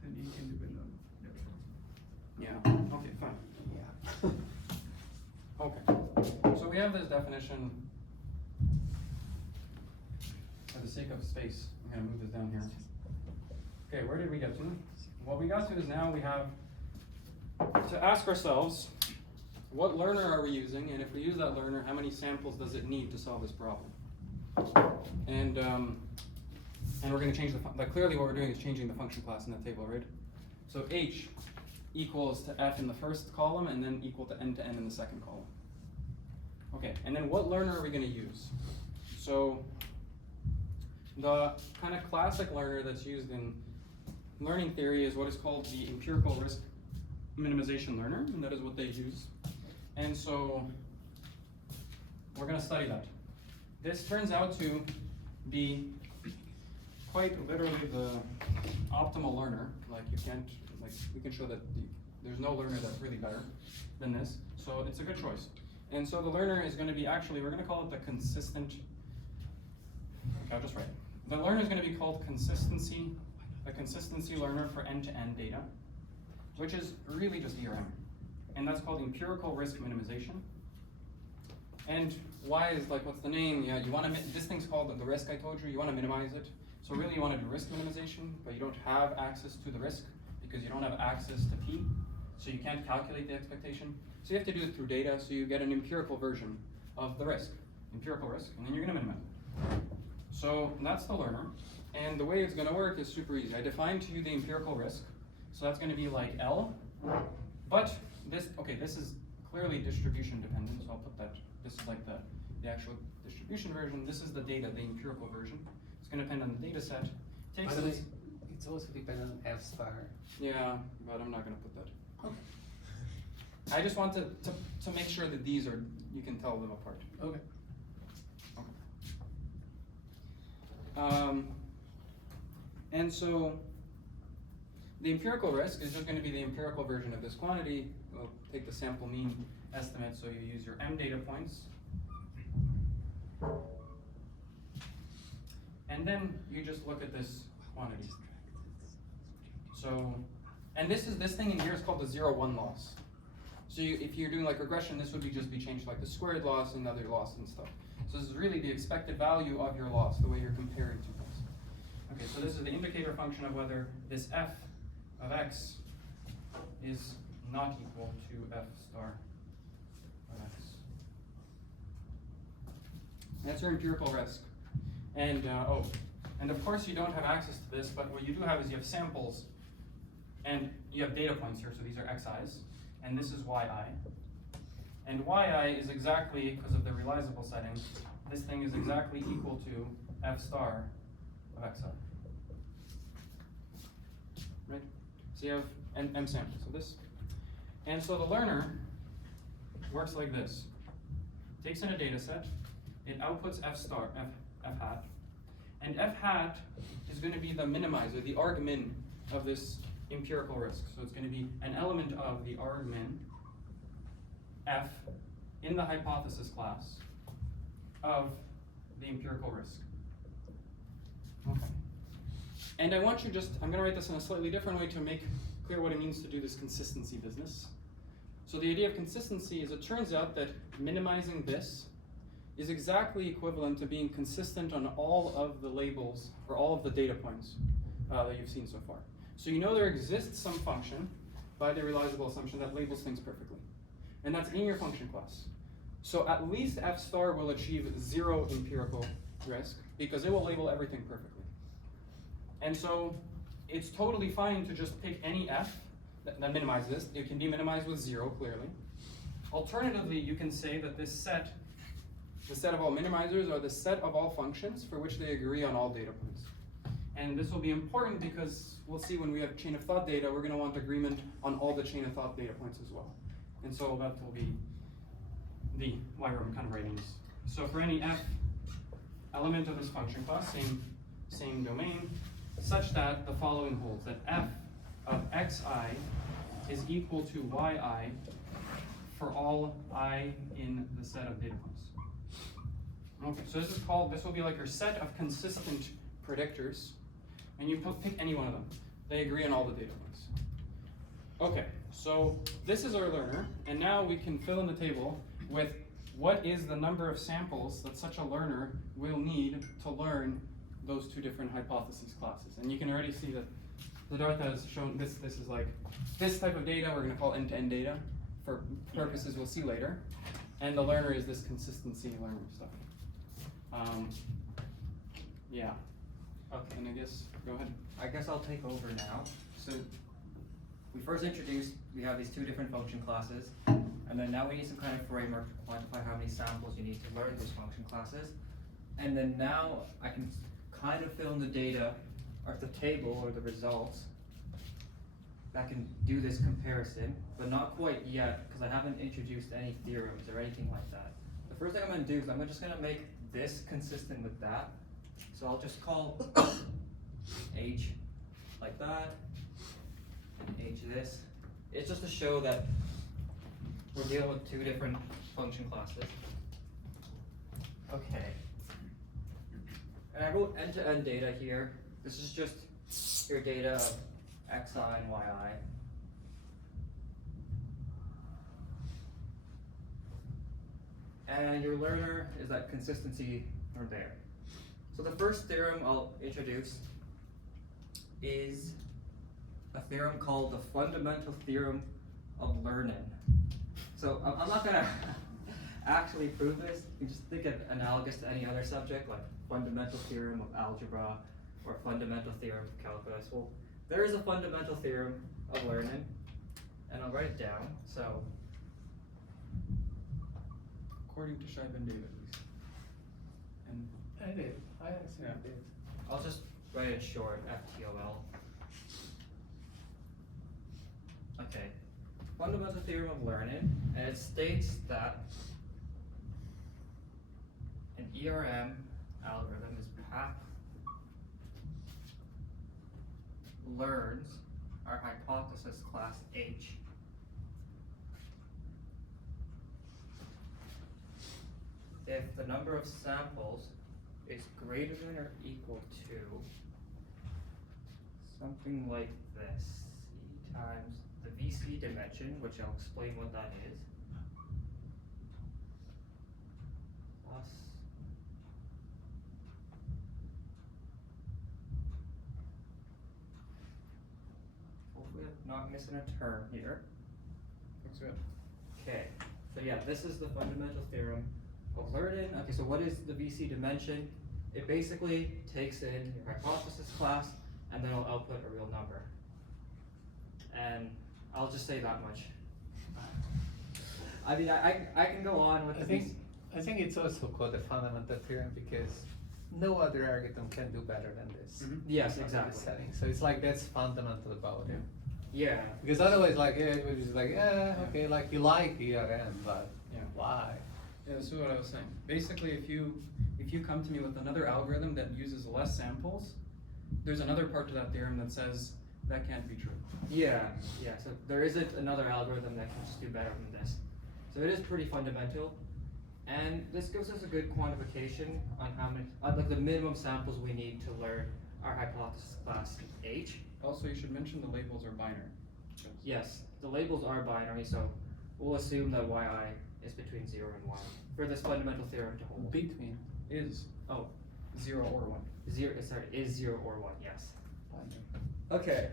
Then you can depend on delta. Yeah. Okay, fine. Yeah. Okay. So we have this definition. For the sake of space, I'm going to move this down here. Okay, where did we get to? What we got to is now we have to ask ourselves, what learner are we using? And if we use that learner, how many samples does it need to solve this problem? And we're going to change like clearly what we're doing is changing the function class in that table, right? So h equals to f in the first column and then equal to n in the second column. Okay, and then what learner are we going to use? So the kind of classic learner that's used in learning theory is what is called the empirical risk minimization learner, and that is what they use. And so we're going to study that. This turns out to be quite literally the optimal learner. Like you can't, like we can show that there's no learner that's really better than this. So it's a good choice. And so the learner is going to be actually, we're going to call it the consistent, okay, I'll just write it. The learner is going to be called consistency, the consistency learner for end-to-end data, which is really just ERM. And that's called empirical risk minimization. And why is like, what's the name? Yeah, you want to, this thing's called the risk I told you want to minimize it. So really you want to do risk minimization, but you don't have access to the risk because you don't have access to P. So you can't calculate the expectation. So you have to do it through data, so you get an empirical version of the risk, empirical risk, and then you're going to minimize it. So that's the learner. And the way it's going to work is super easy. I defined to you the empirical risk. So that's going to be like L. But this, okay, this is clearly distribution dependent. So I'll put that, this is like the actual distribution version. This is the data, the empirical version. It's going to depend on the data set. By the way, it's also dependent on F star. Yeah, but I'm not going to put that. Okay. I just want to make sure that these are, you can tell them apart. Okay. And so the empirical risk is just going to be the empirical version of this quantity. We'll take the sample mean estimate, so you use your M data points. And then you just look at this quantity. So, and this thing in here is called the 0-1 loss. So if you're doing like regression, this would just be changed to like the squared loss and other loss and stuff. So this is really the expected value of your loss, the way you're comparing two things. Okay, so this is the indicator function of whether this f of x is not equal to f star of x. That's your empirical risk. And and of course you don't have access to this, but what you do have is you have samples and you have data points here, so these are xi's, and this is yi. And yi is exactly, because of the realizable setting, this thing is exactly equal to f star of xi. Right? So you have m samples. So this, And so the learner works like this. Takes in a data set, it outputs f hat, and f hat is going to be the minimizer, the argmin of this empirical risk. So it's going to be an element of the argmin f in the hypothesis class of the empirical risk. Okay. And I want you I'm going to write this in a slightly different way to make clear what it means to do this consistency business. So the idea of consistency is it turns out that minimizing this is exactly equivalent to being consistent on all of the labels or all of the data points that you've seen so far. So you know there exists some function by the realizable assumption that labels things perfectly. And that's in your function class. So at least f star will achieve 0 empirical risk because it will label everything perfectly. And so it's totally fine to just pick any f that minimizes this. It can be minimized with 0, clearly. Alternatively, you can say that this set, the set of all minimizers, are the set of all functions for which they agree on all data points. And this will be important because we'll see when we have chain of thought data, we're going to want agreement on all the chain of thought data points as well. And so that will be why I'm kind of writing this. So for any f element of this function class, same domain, such that the following holds, that f of xi is equal to yi for all I in the set of data points. Okay, so this will be like your set of consistent predictors, and you pick any one of them. They agree on all the data points. Okay, so this is our learner, and now we can fill in the table with what is the number of samples that such a learner will need to learn those two different hypotheses classes. And you can already see that Siddhartha has shown this is like, this type of data we're going to call end-to-end data for purposes we'll see later. And the learner is this consistency learning stuff. Yeah. Okay, and I guess, go ahead. I guess I'll take over now. So we first introduced, we have these two different function classes, and then now we need some kind of framework to quantify how many samples you need to learn those function classes. And then now I can kind of fill in the data, or the table, or the results, that can do this comparison, but not quite yet, because I haven't introduced any theorems or anything like that. The first thing I'm going to do is I'm just going to make this consistent with that. So I'll just call H like that, and H this. It's just to show that we're dealing with two different function classes. Okay. And I wrote end-to-end data here. This is just your data of xi and yi. And your learner is that consistency or there. So the first theorem I'll introduce is a theorem called the fundamental theorem of learning. So I'm not gonna actually prove this. You can just think of analogous to any other subject, like fundamental theorem of algebra or fundamental theorem of calculus. Well, there is a fundamental theorem of learning, and I'll write it down. So, According to Shaiban David, at least. And I did. I actually did. I'll just write it short, FTOL. Okay, fundamental theorem of learning, and it states that an ERM algorithm is path learns our hypothesis class H if the number of samples is greater than or equal to something like this, C times the VC dimension, which I'll explain what that is, plus hopefully I'm not missing a term here. looks good. Okay, so yeah, this is the fundamental theorem of learning. Okay, so what is the VC dimension? It basically takes in your hypothesis class and then it'll output a real number. And I'll just say that much. I mean, I can go on with I think it's also called the fundamental theorem because no other algorithm can do better than this. Mhm. Yes, under this exactly. setting. So it's like that's fundamental about it. Yeah. Because otherwise, like, it was just like, okay, like you like ERM, but Yeah. why? Yeah, this is what I was saying. Basically, if you come to me with another algorithm that uses less samples, there's another part to that theorem that says that can't be true. Yeah, yeah. So there isn't another algorithm that can just do better than this. So it is pretty fundamental, and this gives us a good quantification on how many, like the minimum samples we need to learn our hypothesis class H. Also, you should mention the labels are binary. Yes, the labels are binary, so we'll assume that yi is between 0 and 1 for this fundamental theorem to hold. Between. Is Oh, 0 or 1. is 0 or 1, yes. Binary. Okay.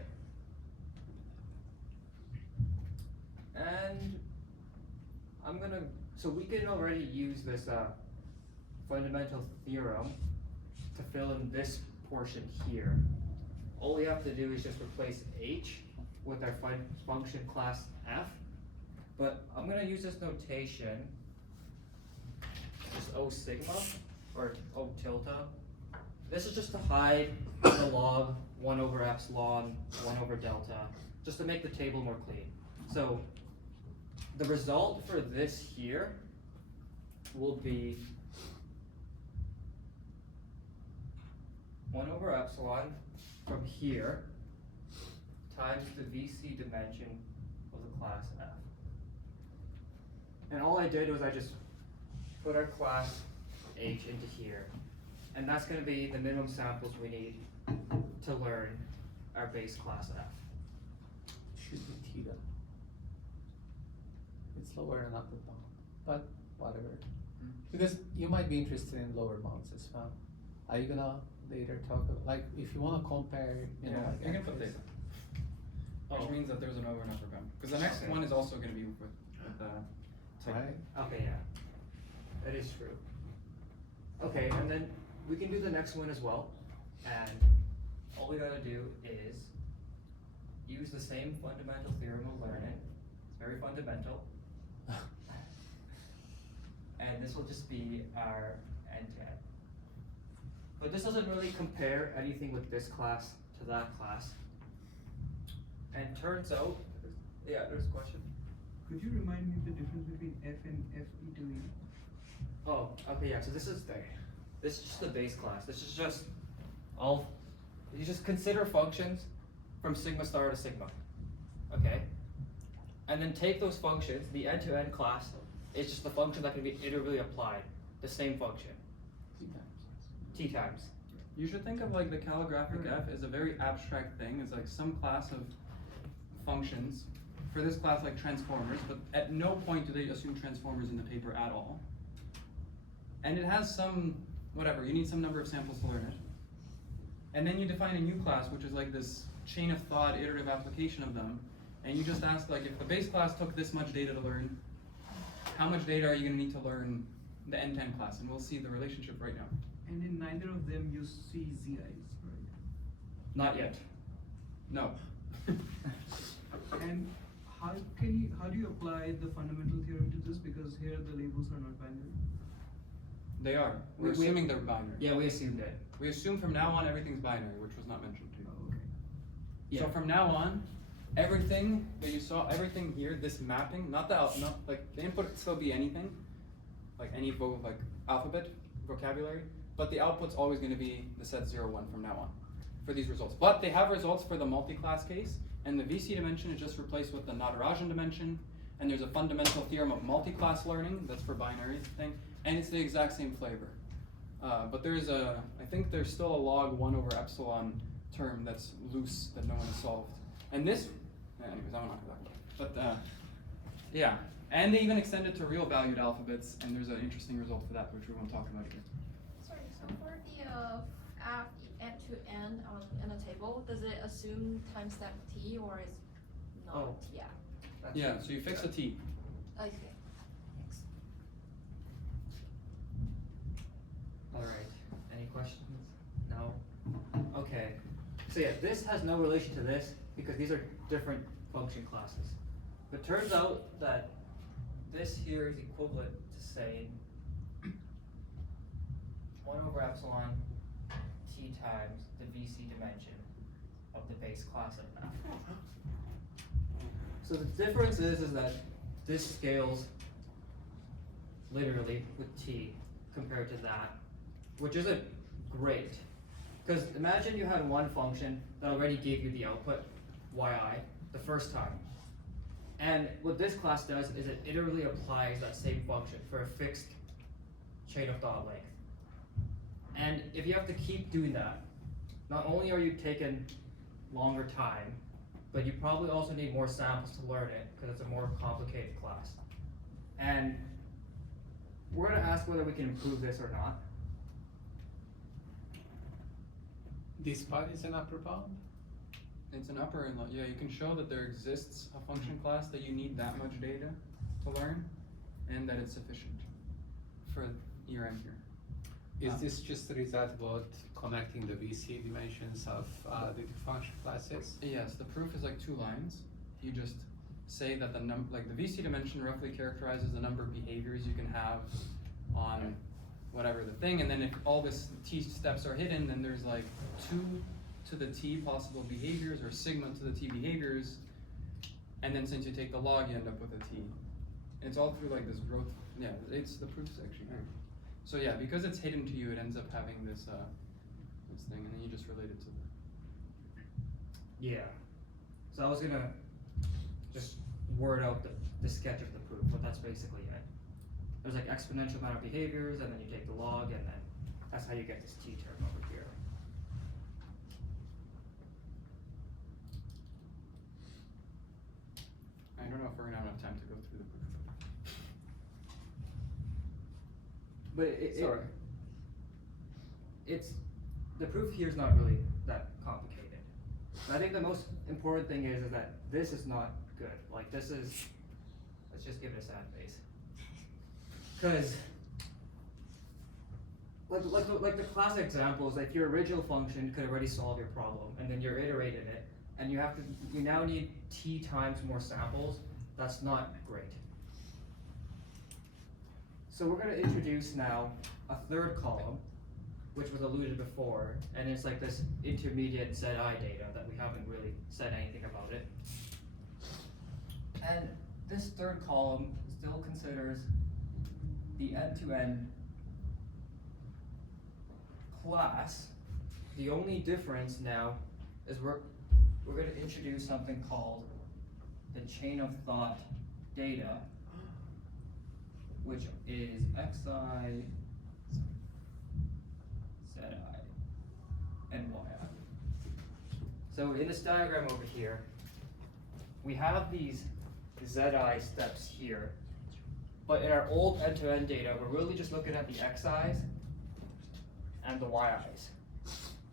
And so we can already use this fundamental theorem to fill in this portion here. All we have to do is just replace H with our function class F. But I'm gonna use this notation, just O sigma, or O tilde. This is just to hide the log 1 over epsilon, 1 over delta, just to make the table more clean. So the result for this here will be 1 over epsilon from here times the VC dimension of the class F. And all I did was I just put our class H into here. And that's going to be the minimum samples we need to learn our base class F. Should be theta. It's lower and upper bound, but whatever. Because you might be interested in lower bounds as well. Are you gonna later talk about, like, if you wanna compare, you know, like you can put entries? theta. Which means that there's an over and upper bound. Because the next Okay. one is also going to be with type. Right? Okay, yeah. That is true. Okay, and then we can do the next one as well. And all we gotta do is use the same fundamental theorem of learning. It's very fundamental. And this will just be our end-to-end. But this doesn't really compare anything with this class to that class. And turns out, yeah, there's a question. Could you remind me the difference between F and FE2E? Oh, okay, yeah, so this is just the base class. This is just you just consider functions from sigma star to sigma, okay? And then take those functions, the end-to-end class is just the function that can be iteratively applied, the same function, t times. You should think of like the calligraphic F as a very abstract thing. It's like some class of functions. For this class, like transformers, but at no point do they assume transformers in the paper at all. And it has some, whatever, you need some number of samples to learn it. And then you define a new class, which is like this chain of thought, iterative application of them. And you just ask, like, if the base class took this much data to learn, how much data are you going to need to learn the end-to-end class? And we'll see the relationship right now. And in neither of them you see ZIs, right? Not yet. No. And how do you apply the fundamental theorem to this? Because here the labels are not binary. They are. We're We- assuming they're binary. Yeah, we assumed it. We assume from now on everything's binary, which was not mentioned to you. Oh, okay. Yeah. So from now on, everything that you saw, everything here, this mapping, not like the input could still be anything, like any alphabet, vocabulary, but the output's always going to be the set 0, 1 from now on for these results. But they have results for the multi-class case, and the VC dimension is just replaced with the Natarajan dimension, and there's a fundamental theorem of multi-class learning, that's for binary thing, and it's the exact same flavor. But I think there's still a log 1 over epsilon term that's loose that no one has solved. And this, anyways, I'm not gonna talk about it. But yeah, and they even extend it to real valued alphabets, and there's an interesting result for that, which we won't talk about here. Sorry, so for the F end-to-end in a table, does it assume time step t or is not? Oh. Yeah. Yeah, so you fix the t. Okay. Thanks. Alright, any questions? No? Okay, so yeah, this has no relation to this because these are different function classes. But turns out that this here is equivalent to saying 1 over epsilon t times the VC dimension of the base class of F. So the difference is that this scales literally with t compared to that, which isn't great. Because imagine you had one function that already gave you the output, yi, the first time. And what this class does is it iteratively applies that same function for a fixed chain of thought length. And if you have to keep doing that, not only are you taking longer time, but you probably also need more samples to learn it because it's a more complicated class. And we're going to ask whether we can improve this or not. This part is an upper bound? It's an upper and lower. Yeah, you can show that there exists a function class that you need that much data to learn, and that it's sufficient for your end here. Is this just a result about connecting the VC dimensions of the two function classes? Yes, the proof is like 2 lines. You just say that the VC dimension roughly characterizes the number of behaviors you can have on whatever the thing, and then if all this t steps are hidden, then there's like 2 to the t possible behaviors, or sigma to the t behaviors, and then since you take the log, you end up with a t. And it's all through like this growth. Yeah, it's the proof section here. So yeah, because it's hidden to you, it ends up having this this thing, and then you just relate it to the. Yeah. So I was gonna just word out the sketch of the proof, but that's basically it. There's like exponential amount of behaviors, and then you take the log, and then that's how you get this t term over here. I don't know if we're gonna have enough time to go through the proof. But Sorry. it's the proof here is not really that complicated. But I think the most important thing is that this is not good. Like this is, let's just give it a sad face. Because like the classic example is like your original function could already solve your problem, and then you're iterating it, and you now need t times more samples. That's not great. So we're going to introduce now a third column, which was alluded before, and it's like this intermediate ZI data that we haven't really said anything about it. And this third column still considers the end-to-end class. The only difference now is we're going to introduce something called the chain of thought data, which is xi, zi, and yi. So in this diagram over here, we have these zi steps here, but in our old end-to-end data, we're really just looking at the xi's and the yi's.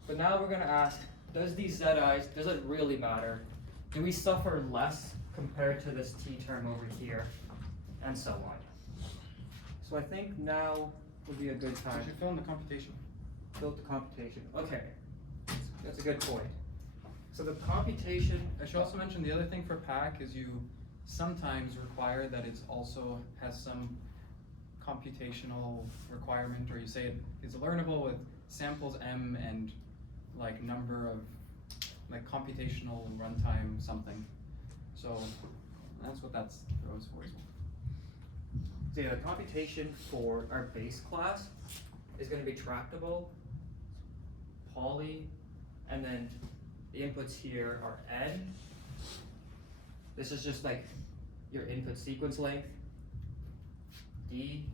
But now we're going to ask, does these zi's, does it really matter? Do we suffer less compared to this t term over here, and so on? So I think now would be a good time. You should fill in the computation. Build the computation. Okay, that's a good point. So the computation. I should also mention the other thing for PAC is you sometimes require that it also has some computational requirement, or you say it's learnable with samples m and like number of like computational runtime something. So that's what that throws for as well. So yeah, the computation for our base class is going to be tractable, poly, and then the inputs here are n. This is just like your input sequence length, d.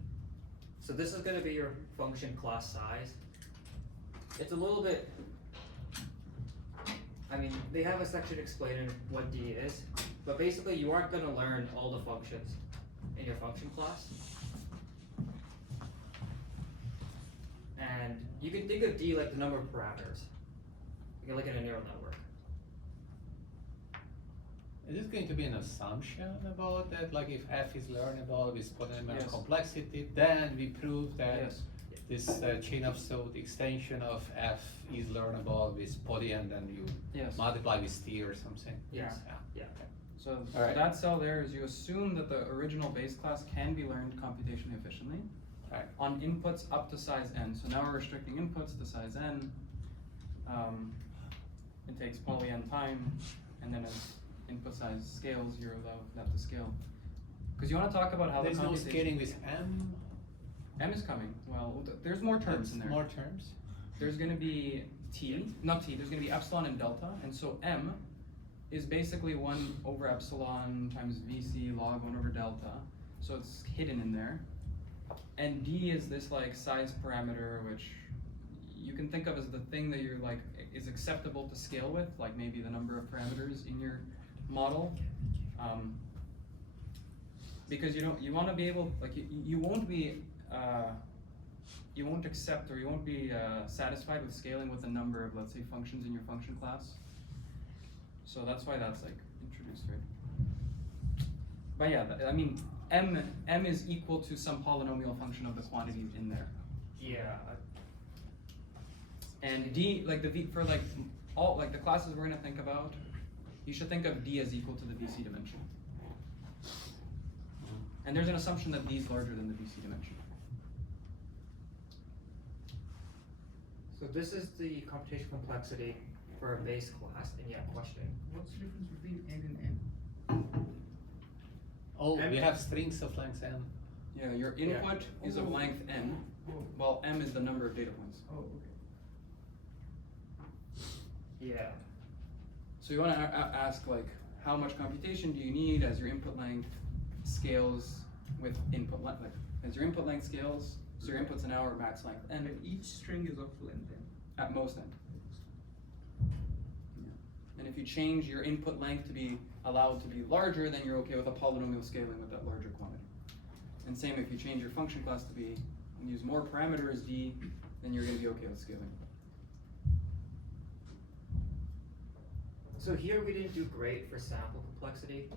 So this is going to be your function class size. It's a little bit, I mean, they have a section explaining what d is, but basically you aren't going to learn all the functions in your function class. And you can think of d like the number of parameters. You can look at a neural network. Is this going to be an assumption about that? Like if f is learnable with polynomial Yes. complexity, then we prove that Yes. this chain of thought extension of f is learnable with poly, and then you Yes. multiply with t or something? Yeah. Yeah. Yeah. So All right. that cell there is you assume that the original base class can be learned computationally efficiently Right. on inputs up to size n. So now we're restricting inputs to size n. It takes poly n time, and then as input size scales, you're allowed that to scale. Because you want to talk about how There's the no computation. scaling with M. M is coming. Well, there's more terms in there. More terms. There's going to be not T, there's going to be epsilon and delta, and so M is basically 1 over epsilon times VC log 1 over delta, so it's hidden in there. And D is this like size parameter, which you can think of as the thing that you're like is acceptable to scale with, like maybe the number of parameters in your model. Because you want to be able, like you won't be you won't accept or you won't be satisfied with scaling with the number of, let's say, functions in your function class. So that's why that's like introduced, right? But yeah, I mean, M is equal to some polynomial function of the quantities in there. Yeah. And D, like the V, for like all like the classes we're gonna think about, you should think of D as equal to the VC dimension. And there's an assumption that D is larger than the VC dimension. So this is the computational complexity for a base class, and yeah, question. What's the difference between N and M? Oh, M- we have strings of length M. Yeah, your input is of length n, Oh, while m is the number of data points. oh, okay. Yeah. So you want to ask like, how much computation do you need as your input length scales with input length? Like, as your input length scales, so your input's an hour max length, And and each string is of length N. at most end. Yeah. And if you change your input length to be allowed to be larger, then you're okay with a polynomial scaling with that larger quantity. And same if you change your function class to be and use more parameters d, then you're going to be okay with scaling. So here we didn't do great for sample complexity,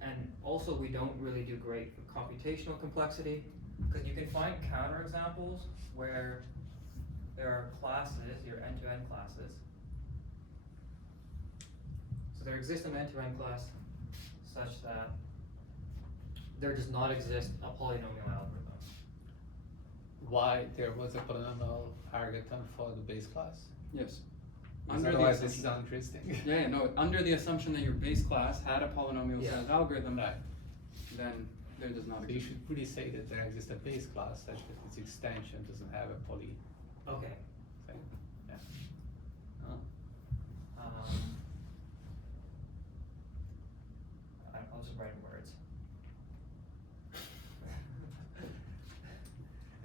and also we don't really do great for computational complexity, because you can find counterexamples where there are classes, your end-to-end classes. So there exists an end-to-end class such that there does not exist a polynomial algorithm. Why there was a polynomial algorithm for the base class? Yes. Because Under the otherwise this is assumption- uninteresting. Yeah, no, under the assumption that your base class had a polynomial Yeah. size algorithm, Right. then there does not So you exist. should really say that there exists a base class such that its extension doesn't have a poly Okay. thing. Yeah. I'll just write words.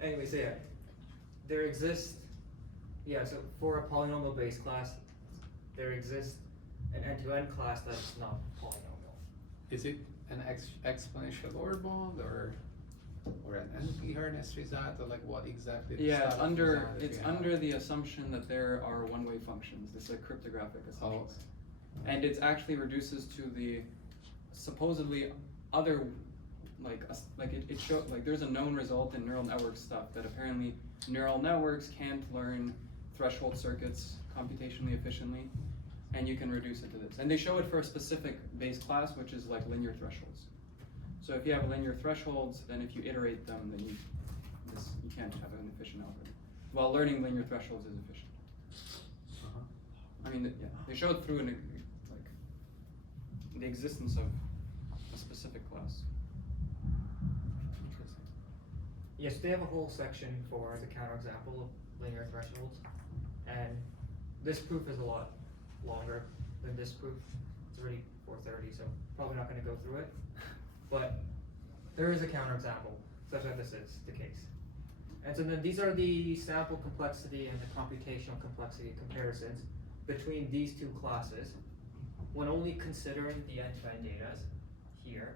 Anyway, so yeah, there exists, so for a polynomial base class, there exists an end-to-end class that's not polynomial. Is it an exponential order bond or an NP harness result, or like what exactly? the Yeah, it's style of under result that it's we have? under the assumption that there are one-way functions. This is like cryptographic assumptions. And it actually reduces to the supposedly other, it showed, like there's a known result in neural network stuff that apparently neural networks can't learn threshold circuits computationally efficiently, and you can reduce it to this. And they show it for a specific base class, which is like linear thresholds. So if you have linear thresholds, then if you iterate them, then you can't have an efficient algorithm. While learning linear thresholds is efficient. I mean, they showed through the existence of a specific class. Interesting. Yes, they have a whole section for the counterexample of linear thresholds, and this proof is a lot longer than this proof. It's already 4:30, so probably not going to go through it. But there is a counterexample such that this is the case. And so then these are the sample complexity and the computational complexity comparisons between these two classes when only considering the end-to-end data here.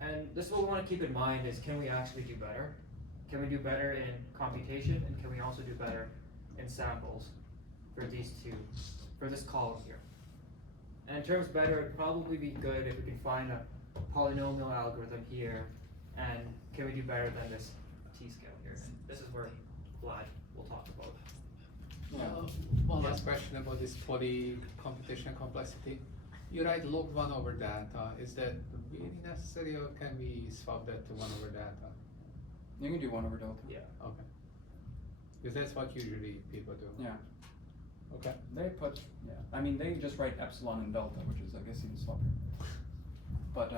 And this is what we want to keep in mind is, can we actually do better? Can we do better in computation, and can we also do better in samples for these two, for this column here? And in terms of better, it'd probably be good if we can find a polynomial algorithm here, and can we do better than this t-scale here? And this is where Vlad will talk about. One last question about this computational complexity. You write log 1 over data. Is that really necessary, or can we swap that to 1 over data? You can do 1 over delta. Yeah. Okay. Because that's what usually people do. Yeah. Okay. They put, yeah, I mean, they just write epsilon and delta, which is, I guess, even sloppier. But,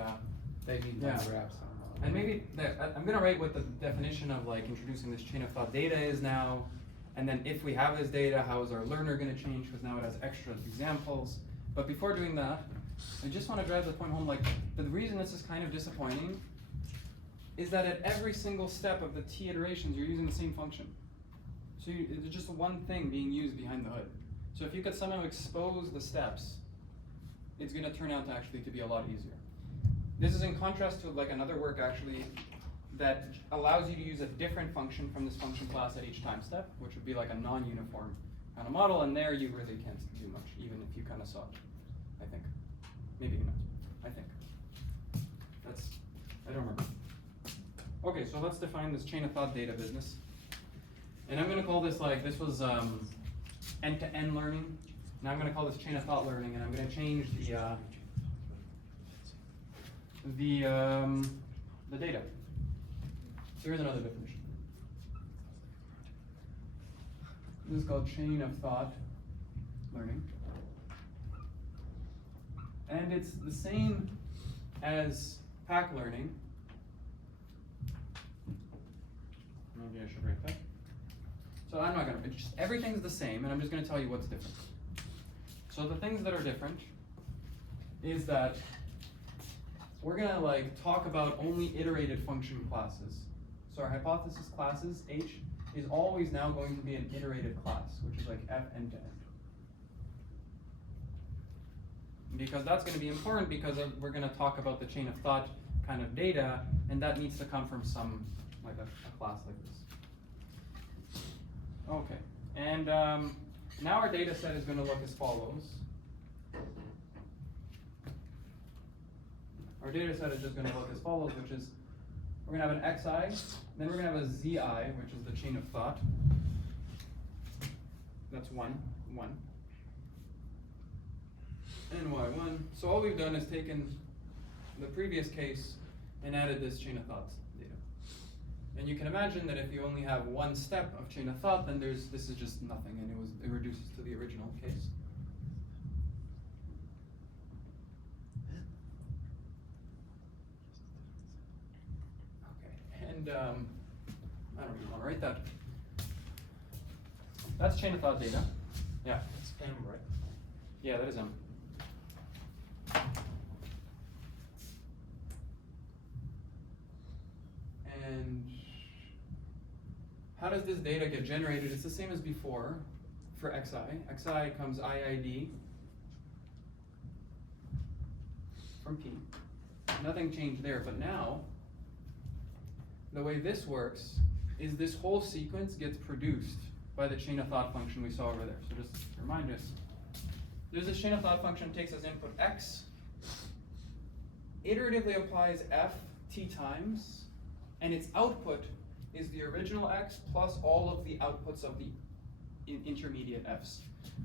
They mean Yeah. grabs. and maybe, I'm gonna write what the definition of like introducing this chain of thought data is now, and then if we have this data, how is our learner gonna change, because now it has extra examples. But before doing that, I just wanna drive the point home, like, the reason this is kind of disappointing is that at every single step of the t iterations, you're using the same function. So it's just one thing being used behind the hood. So if you could somehow expose the steps, it's gonna turn out to actually to be a lot easier. This is in contrast to like another work actually that allows you to use a different function from this function class at each time step, which would be like a non-uniform kind of model, and there you really can't do much, even if you kind of saw it, I think. Maybe not, I think. I don't remember. Okay, so let's define this chain of thought data business. And I'm gonna call this like, this was end-to-end learning. Now I'm gonna call this chain of thought learning, and I'm gonna change the data. So here's another definition. This is called chain of thought learning. And it's the same as pack learning. Maybe I should write that. So I'm not gonna, it's just, everything's the same, and I'm just gonna tell you what's different. So the things that are different is that we're gonna like talk about only iterated function classes. So our hypothesis classes, H, is always now going to be an iterated class, which is like F end to end. Because that's gonna be important because we're gonna talk about the chain of thought kind of data, and that needs to come from some, like a class like this. Okay, and now our data set is gonna look as follows. Our data set is just going to look as follows, which is we're going to have an xi, then we're going to have a zi, which is the chain of thought. That's 1, 1. And y1. So all we've done is taken the previous case and added this chain of thought data. And you can imagine that if you only have one step of chain of thought, then this is just nothing, and it reduces to the original case. And I don't really want to write that. That's chain of thought data. Yeah. It's M, right? Yeah, that is M. And how does this data get generated? It's the same as before for xi. Xi comes IID from P. Nothing changed there, but now the way this works is this whole sequence gets produced by the chain of thought function we saw over there. So just to remind us, there's this chain of thought function takes as input x, iteratively applies f t times, and its output is the original x plus all of the outputs of the intermediate f's.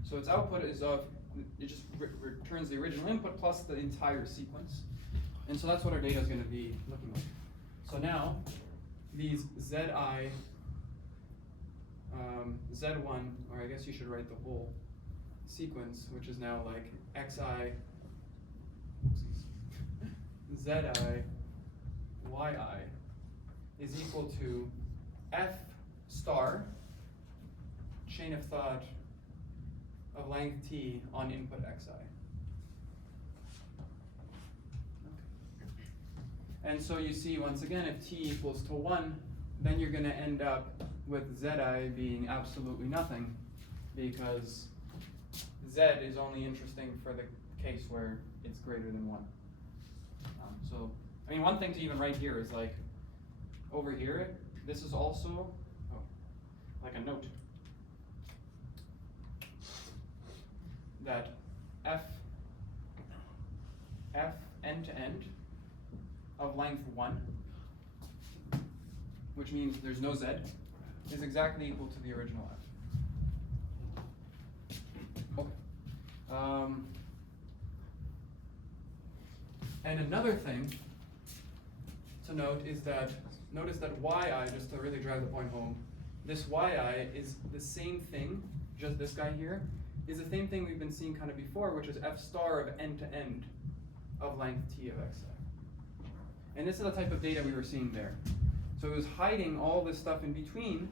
So its output is it just returns the original input plus the entire sequence. And so that's what our data is going to be looking like. So now, these zi, z1, or I guess you should write the whole sequence, which is now like xi, zi, yi, is equal to f star, chain of thought of length t on input xi. And so you see, once again, if t equals to 1, then you're going to end up with zi being absolutely nothing, because z is only interesting for the case where it's greater than 1. So, I mean, one thing to even write here is like, over here, this is also, like a note, that f end to end of length 1, which means there's no z, is exactly equal to the original f. Okay. And another thing to note is that, notice that yi, just to really drive the point home, this yi is the same thing, just this guy here, is the same thing we've been seeing kind of before, which is f star of end to end of length t of xi. And this is the type of data we were seeing there. So it was hiding all this stuff in between,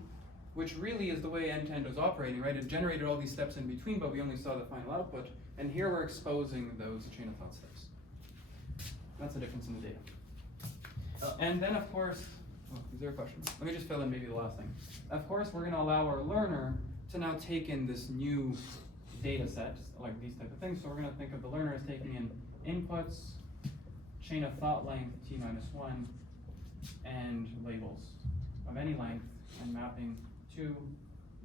which really is the way end to end was operating, right? It generated all these steps in between, but we only saw the final output. And here we're exposing those chain of thought steps. That's the difference in the data. And then, of course, is there a question? Let me just fill in maybe the last thing. Of course, we're going to allow our learner to now take in this new data set, like these type of things. So we're going to think of the learner as taking in inputs, chain of thought length t minus 1, and labels of any length, and mapping to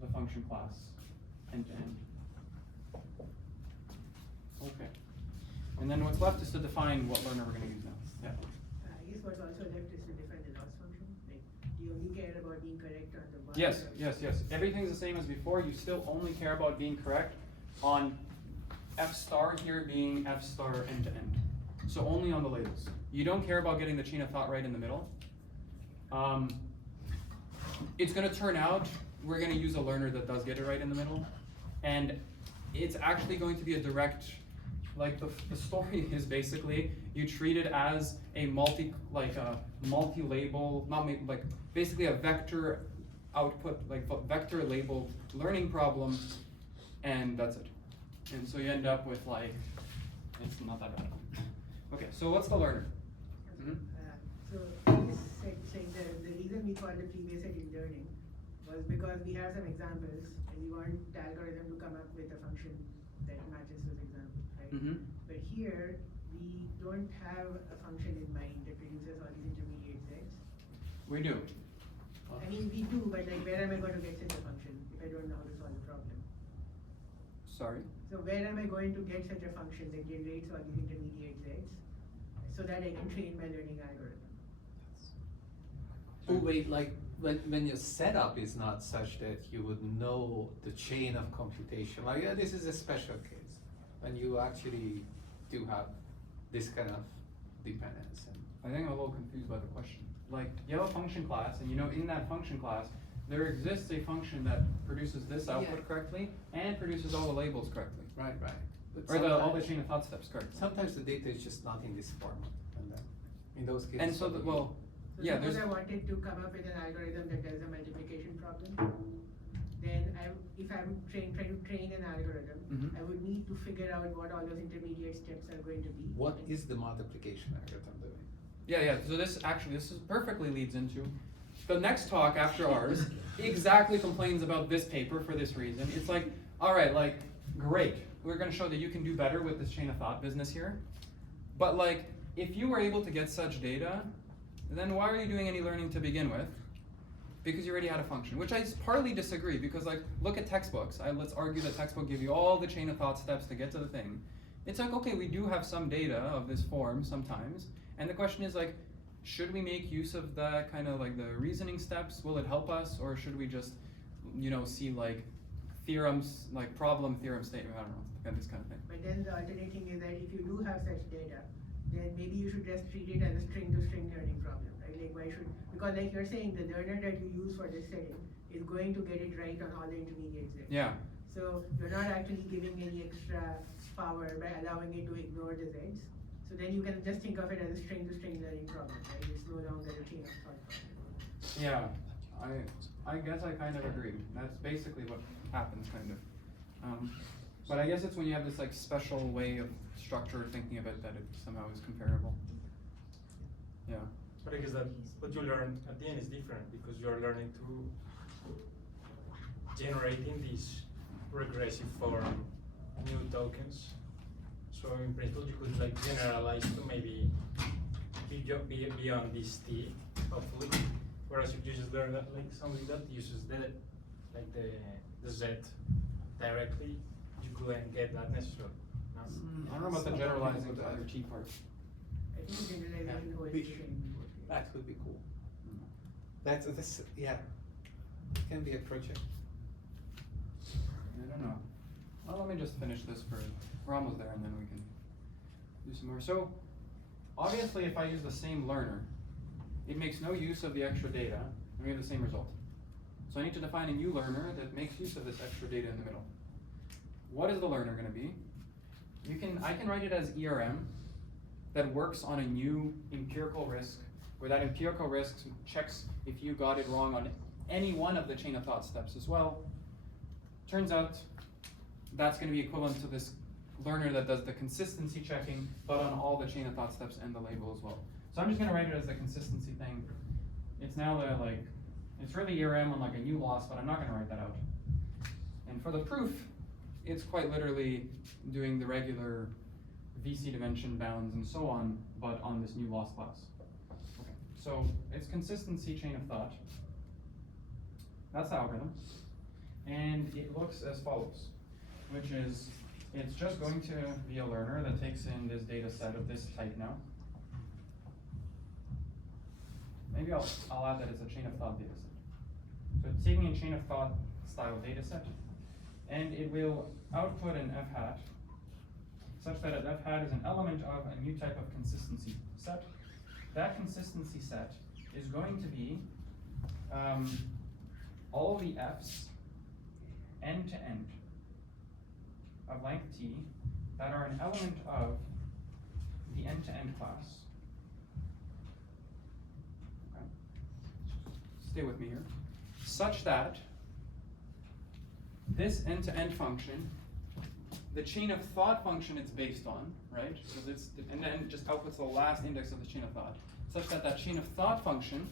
the function class end to end. Okay. And then what's left is to define what learner we're going to use now. Yeah. I guess what's also left is to define the loss function. Like, do you only care about being correct on the one? Yes, yes. Everything's the same as before. You still only care about being correct on f star here being f star end to end. So only on the labels. You don't care about getting the chain of thought right in the middle. It's going to turn out we're going to use a learner that does get it right in the middle. And it's actually going to be a direct, like the story is basically you treat it as a multi-label, basically a vector output, like vector labeled learning problem, and that's it. And so you end up with like, it's not that bad. Okay, so what's the learner? So this saying the reason we called the previous set in learning was because we have some examples and we want the algorithm to come up with a function that matches those examples, right? But here we don't have a function in mind that produces all these intermediate sets. We do. I mean, we do, but like, where am I going to get such a function if I don't know how to solve the problem? Sorry? So where am I going to get such a function that generates all these intermediate sets so that I can train my learning algorithm? Oh wait, like when your setup is not such that you would know the chain of computation, like this is a special case, when you actually do have this kind of dependence. I think I'm a little confused by the question. Like, you have a function class, and you know in that function class, there exists a function that produces this output correctly, and produces all the labels correctly. Right. But Or all the chain of thought steps correctly. sometimes the data is just not in this format, and then in those cases. And so, So yeah, suppose there's, I wanted to come up with an algorithm that does a multiplication problem, then if I'm trying to train an algorithm, I would need to figure out what all those intermediate steps are going to be. What is the multiplication algorithm doing? yeah, so this is perfectly leads into the next talk after ours exactly complains about this paper for this reason. It's like, all right, like, great. We're going to show that you can do better with this chain of thought business here. But like, if you were able to get such data, then why are you doing any learning to begin with? Because you already had a function, which I partly disagree, because like, look at textbooks. Let's argue that textbook give you all the chain of thought steps to get to the thing. It's like, okay, we do have some data of this form sometimes, and the question is like, should we make use of that kind of like the reasoning steps? Will it help us, or should we just, see like theorems, like problem theorem statement, I don't know, this kind of thing. But then the alternate thing is that if you do have such data, then maybe you should just treat it as a string-to-string learning problem, right? Like, why should, because like you're saying, the learner that you use for this setting is going to get it right on all the intermediate sets. Yeah. So you're not actually giving any extra power by allowing it to ignore the z's. So then you can just think of it as a string-to-string learning problem, right? It's no longer a chain of thought problem. Yeah, I guess I kind of agree. That's basically what happens, kind of. But I guess it's when you have this like special way of structure thinking of it that it somehow is comparable. Yeah. But I guess that what you learn at the end is different because you're learning to generating these regressive form new tokens. So in principle, you could like generalize to maybe be beyond this T, hopefully. Whereas if you just learn that like something that uses the Z directly, you couldn't get that necessarily. No? I don't know about the generalizing to other T part. I think generalization holds Which- string. That would be cool. That's yeah. Can be a project. I don't know. Well, let me just finish this we're almost there, and then we can do some more. So, obviously, if I use the same learner, it makes no use of the extra data, and we have the same result. So I need to define a new learner that makes use of this extra data in the middle. what is the learner going to be? I can write it as ERM that works on a new empirical risk, where that empirical risk checks if you got it wrong on any one of the chain of thought steps as well. Turns out that's going to be equivalent to this learner that does the consistency checking, but on all the chain of thought steps and the label as well. So I'm just going to write it as the consistency thing. It's now it's really ERM on like a new loss, but I'm not going to write that out. And for the proof, it's quite literally doing the regular VC dimension bounds and so on, but on this new loss class. Okay, so it's consistency chain of thought. That's the algorithm. And it looks as follows, which is it's just going to be a learner that takes in this data set of this type now. Maybe I'll add that it's a chain of thought data set. So it's taking a chain of thought style data set, and it will output an f hat such that an f hat is an element of a new type of consistency set. That consistency set is going to be all the f's end to end of length t that are an element of the end-to-end class. Okay. Stay with me here. Such that this end-to-end function, the chain of thought function it's based on, right? Because and then it just outputs the last index of the chain of thought, such that that chain of thought function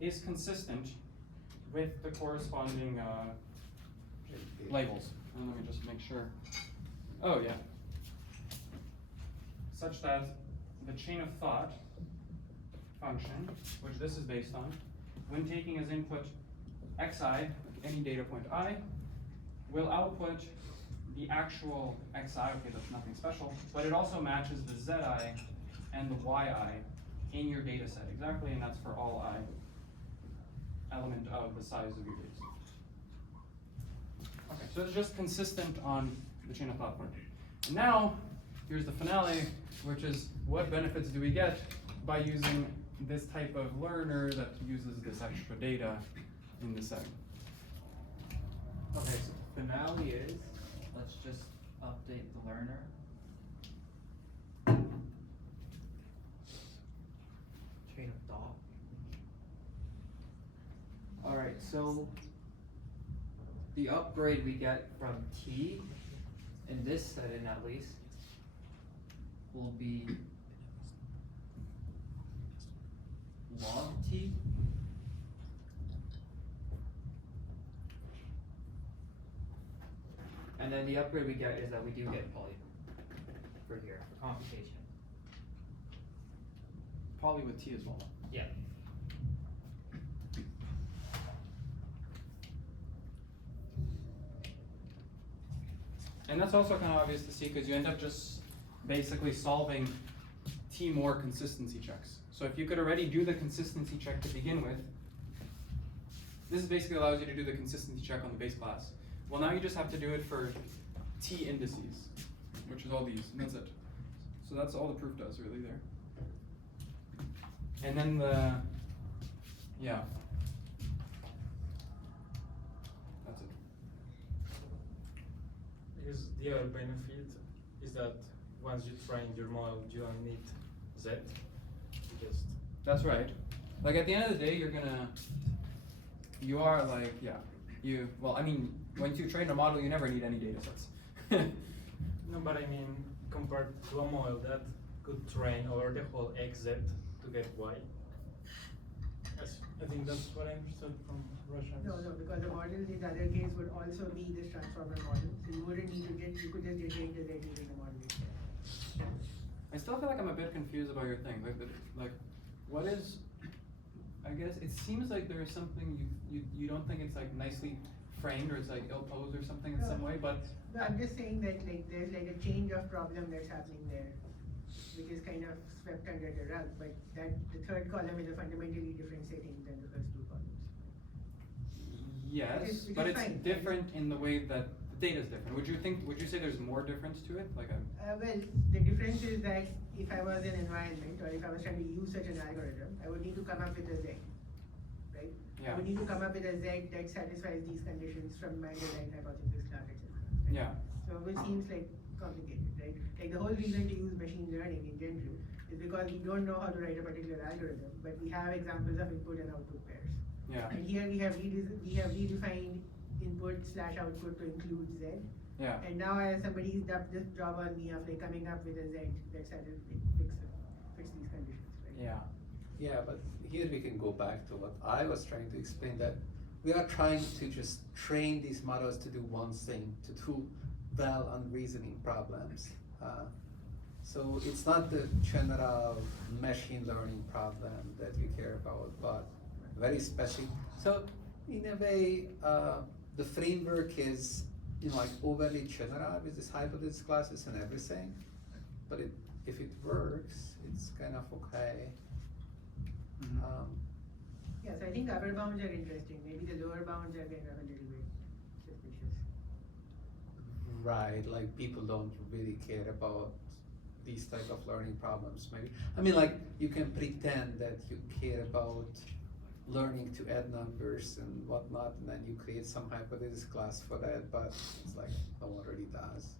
is consistent with the corresponding labels. And let me just make sure. Oh yeah. Such that the chain of thought function, which this is based on, when taking as input xi, any data point I, will output the actual xi, okay, that's nothing special, but it also matches the zi and the yi in your data set exactly, and that's for all I element of the size of your data set. Okay, so it's just consistent on the chain of thought part. And now, here's the finale, which is what benefits do we get by using this type of learner that uses this extra data in the setting. Okay, so the finale is, let's just update the learner. Chain of thought. Alright, so the upgrade we get from T, in this setting at least, will be log T. And then the upgrade we get is that we do get poly for here, for computation. Probably with T as well. Yeah. And that's also kind of obvious to see because you end up just basically solving T more consistency checks. So if you could already do the consistency check to begin with, this basically allows you to do the consistency check on the base class. Well, now you just have to do it for T indices, which is all these, and that's it. So that's all the proof does really there. And then yeah. That's it. Because the other benefit is that once you train your model, you don't need Z. You just That's right. Like at the end of the day, well, I mean, once you train a model, you never need any data sets. no, but I mean, compared to a model that could train over the whole XZ to get Y. Yes, I think that's what I understood from Russia. No, because the model in the other case would also be this transformer model, so you wouldn't need to you could just generate the Z using the model itself. I still feel like I'm a bit confused about your thing. Like, what is? I guess it seems like there is something you don't think it's like nicely framed or it's like ill-posed or something in some way, but. No, I'm just saying that like there's like a change of problem that's happening there, which is kind of swept under the rug. But that the third column is a fundamentally different setting than the first two columns. Yes, Which is but it's fine. different in the way that the data is different. Would you say there's more difference to it? Like Well, the difference is that if I was in an environment or if I was trying to use such an algorithm, I would need to come up with a Z, right? Yeah. I would need to come up with a Z that satisfies these conditions from my design hypothesis class, etc. Yeah. So which seems like complicated, right? Like the whole reason to use machine learning in general is because we don't know how to write a particular algorithm, but we have examples of input and output pairs. Yeah. And here we have redefined input/output to include Z. Yeah. And now somebody's dumped this job on me of like coming up with a Z that satisfies fix these conditions, right? Yeah. Yeah, but here we can go back to what I was trying to explain, that we are trying to just train these models to do one thing, to do well on reasoning problems. So it's not the general machine learning problem that we care about, but very specific. So in a way, the framework is, you know, like overly general with these hypothesis classes and everything, but if it works, it's kind of okay. Yes, I think upper bounds are interesting. Maybe the lower bounds are kind of a little bit suspicious. Right, like people don't really care about these type of learning problems, maybe. I mean, like, you can pretend that you care about learning to add numbers and whatnot, and then you create some hypothesis class for that, but it's like, no one really does.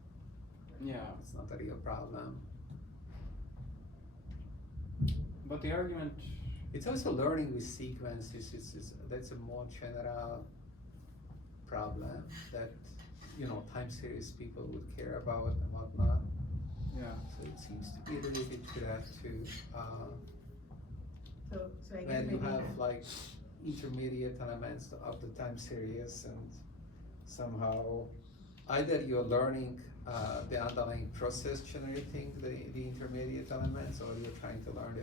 Yeah. It's not a real problem. But the argument. It's also learning with sequences, that's a more general problem that, you know, time series people would care about and whatnot. Yeah. So it seems to be related to that too. So I guess When you maybe have like intermediate elements of the time series, and somehow either you're learning the underlying process generating the intermediate elements, or you're trying to learn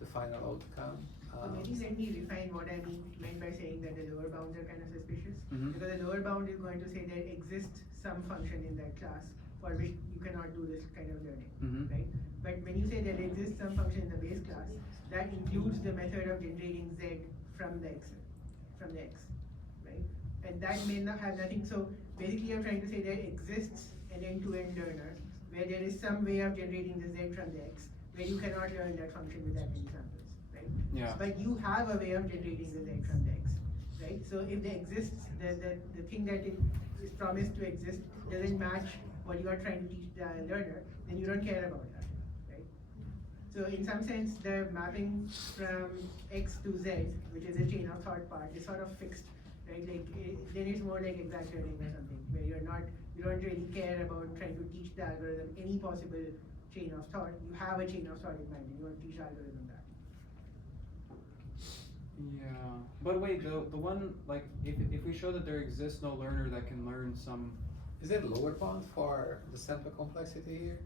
the final outcome. so maybe let me refine what I meant by saying that the lower bounds are kind of suspicious. Mhm. Because the lower bound is going to say there exists some function in that class for which you cannot do this kind of learning, Mhm. right? But when you say there exists some function in the base class, that includes the method of generating Z from the X, right? And that may not have nothing, so basically you're trying to say there exists an end-to-end learner where there is some way of generating the Z from the X, where you cannot learn that function with that many samples, right? Yeah. But you have a way of generating the Z from the X, right? So if there exists, the thing that is promised to exist doesn't match what you are trying to teach the learner, then you don't care about that, right? So in some sense, the mapping from X to Z, which is a chain of thought part, is sort of fixed, right? Like then it's more like exact learning or something, where you don't really care about trying to teach the algorithm any possible chain of thought. You have a chain of thought in mind, and you want to teach the algorithm that. Yeah. But wait, the one, like, if we show that there exists no learner that can learn some. Is there a lower bound for the sample complexity here?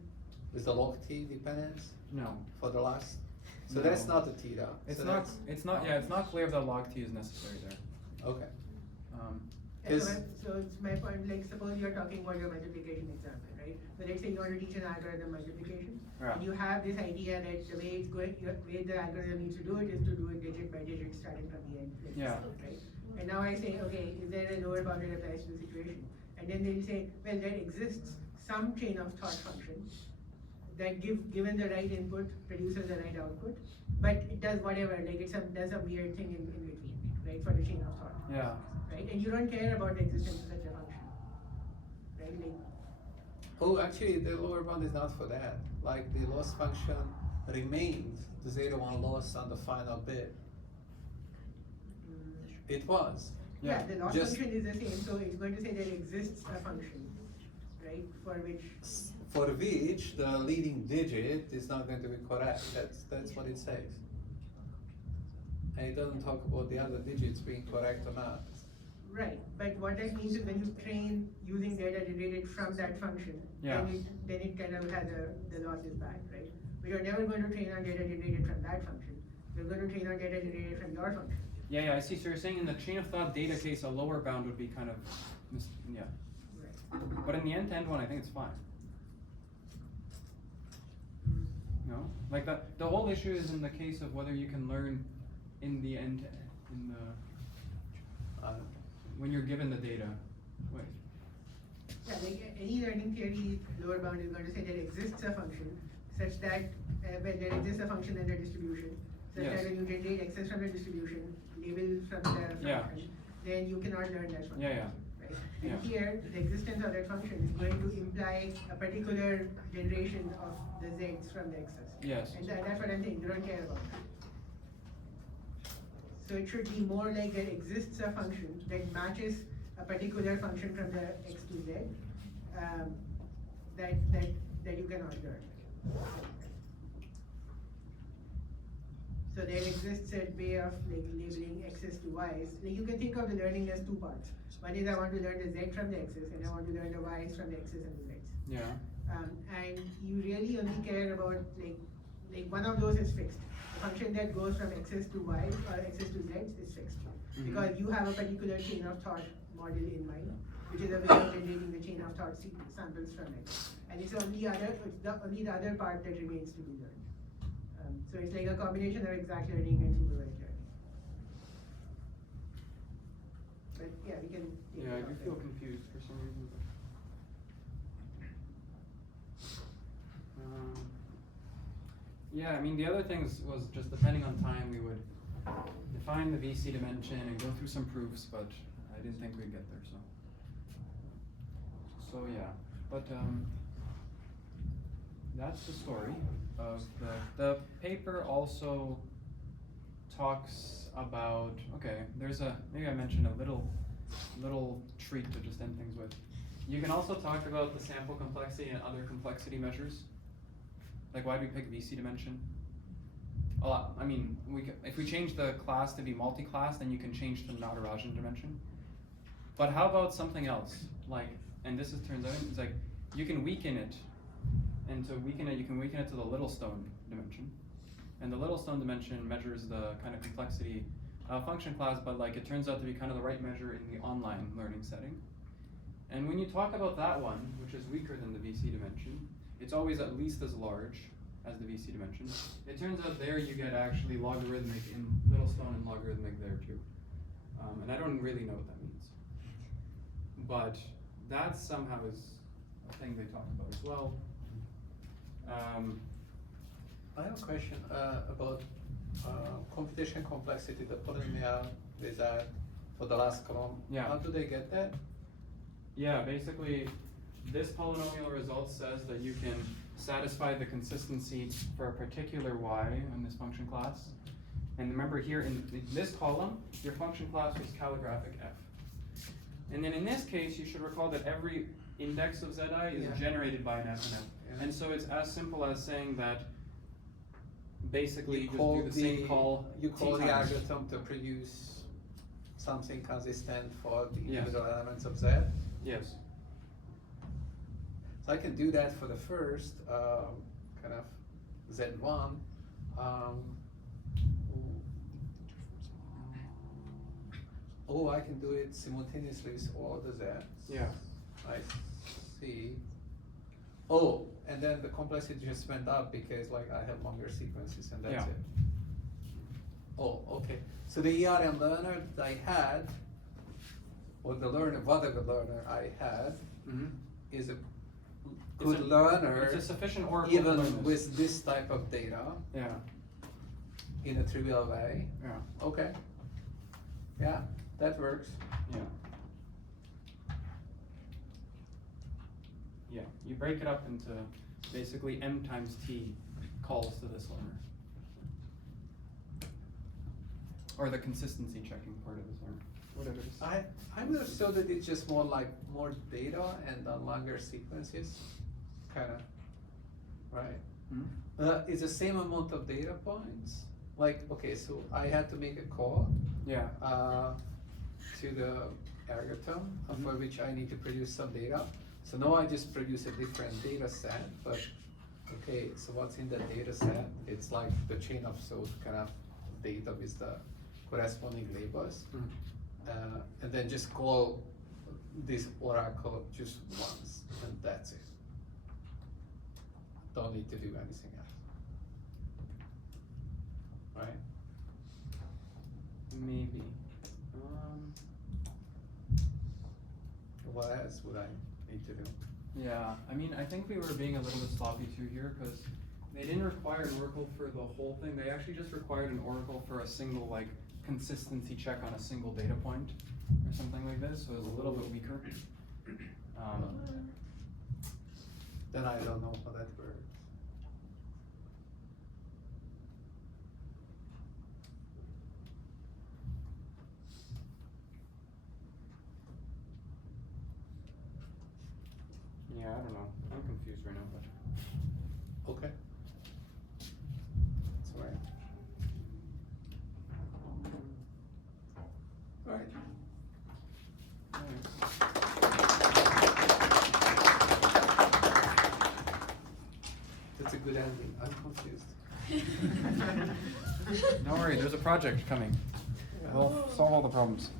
Is the log t dependence No. for the last? So No. that's not the theta. It's so not. that's- It's not. Yeah. It's not clear if the log t is necessary there. Okay. Yeah, Is- so it's my point, like suppose you're talking about your multiplication example, right? So let's say you want to teach an algorithm multiplication, Yeah. and you have this idea that the way it's going, the way the algorithm needs to do it is to do it digit by digit, starting from the end. Like this, Yeah. Right? And now I say, okay, is there a lower bound that applies to the situation? And then they'll say, well, there exists some chain of thought function that given the right input, produces the right output, but it does whatever, like does a weird thing in between, right, for the chain of thought. Yeah. Right, and you don't care about the existence of such a function, right? Like, Oh, actually, the lower bound is not for that. Like the loss function remained the 0-1 loss on the final bit. It was. yeah, the loss Just- function is the same, so it's going to say there exists a function, right, for which. For which the leading digit is not going to be correct. That's what it says. And it doesn't talk about the other digits being correct or not. Right, but what that means is when you train using data generated from that function, Yeah. then it kind of has the loss is bad, right? But you're never going to train on data generated from that function. You're going to train on data generated from your function. Yeah. Yeah. I see. So you're saying in the chain of thought data case, a lower bound would be kind of. Yeah. Right. But in the end-to-end one, I think it's fine. No, like the whole issue is in the case of whether you can learn in the end in the when you're given the data. Wait. Yeah, like any learning theory, lower bound is going to say there exists a function such that when there exists a function in the distribution, such Yes. that when you generate access from the distribution, label from the function, Yeah. then you cannot learn that function. Yeah. Yeah. Right? right? Yeah. And here, the existence of that function is going to imply a particular generation of the z's from the x's. Yes. And that's what I'm saying, you don't care about that. So it should be more like there exists a function that matches a particular function from the x to z that you cannot learn. So there exists a way of like labeling x's to y's. Like you can think of the learning as two parts. One is I want to learn the z from the x's, and I want to learn the y's from the x's and the z's. Yeah. And you really only care about like one of those is fixed. The function that goes from x's to y's or x's to z's is fixed. Because you have a particular chain of thought model in mind, which is a way of generating the chain of thought samples from it. And it's only the other part that remains to be learned. So it's like a combination of exact learning and supervised learning. But yeah, we can. Yeah, I do feel confused for some reason. Yeah, I mean, the other things was just depending on time, we would define the VC dimension and go through some proofs, but I didn't think we'd get there, so. So yeah, but that's the story of the paper also talks about, okay, there's maybe I mentioned a little treat to just end things with. You can also talk about the sample complexity and other complexity measures. Like, why do we pick VC dimension? I mean, if we change the class to be multi-class, then you can change the Autoregressive dimension. But how about something else? Like, and this turns out, it's like, you can weaken it, and to weaken it, you can weaken it to the Littlestone dimension. And the Littlestone dimension measures the kind of complexity function class, but like, it turns out to be kind of the right measure in the online learning setting. And when you talk about that one, which is weaker than the VC dimension, it's always at least as large as the VC dimension. It turns out there you get actually logarithmic in Littlestone and logarithmic there too. And I don't really know what that means. But that somehow is a thing they talk about as well. I have a question about computation complexity, the polynomial result for the last column. Yeah. How do they get that? Yeah, basically, this polynomial result says that you can satisfy the consistency for a particular y in this function class. And remember here in this column, your function class was calligraphic f. And then in this case, you should recall that every index of zi is generated by an f and f. Yeah. And so it's as simple as saying that basically you just call do the same call You call t the times. algorithm to produce something consistent for the Yes. individual elements of z. Yes. So I can do that for the first kind of z1. Oh, I can do it simultaneously with all the z's. Yeah. I see. Oh, and then the complexity just went up because like I have longer sequences and that's Yeah. it. Oh, okay. So the ERM learner that I had, or the learner, whatever learner I had, is a good learner. It's a sufficient oracle even to learn this. with this type of data Yeah. in a trivial way. Yeah. Okay. Yeah, that works. Yeah. Yeah, you break it up into basically m times t calls to this learner. Or the consistency checking part of this learner, whatever it is. I would have thought that it's just more like more data and longer sequences, kind of, right? Hmm? It's the same amount of data points. Like, okay, so I had to make a call Yeah. to the algorithm for which I need to produce some data. So now I just produce a different data set, but okay, so what's in that data set? It's like the chain of thought kind of data with the corresponding labels. And then just call this oracle just once, and that's it. Don't need to do anything else. Right? Maybe. What else would I need to do? Yeah, I mean, I think we were being a little bit sloppy too here, because They didn't require an oracle for the whole thing. They actually just required an oracle for a single like consistency check on a single data point or something like this. So it was a little bit weaker. Then I don't know how that works. Yeah, I don't know. I'm confused right now, but. Okay. That's all right. All right. That's a good ending. I'm confused. Don't worry, there's a project coming. We'll solve all the problems.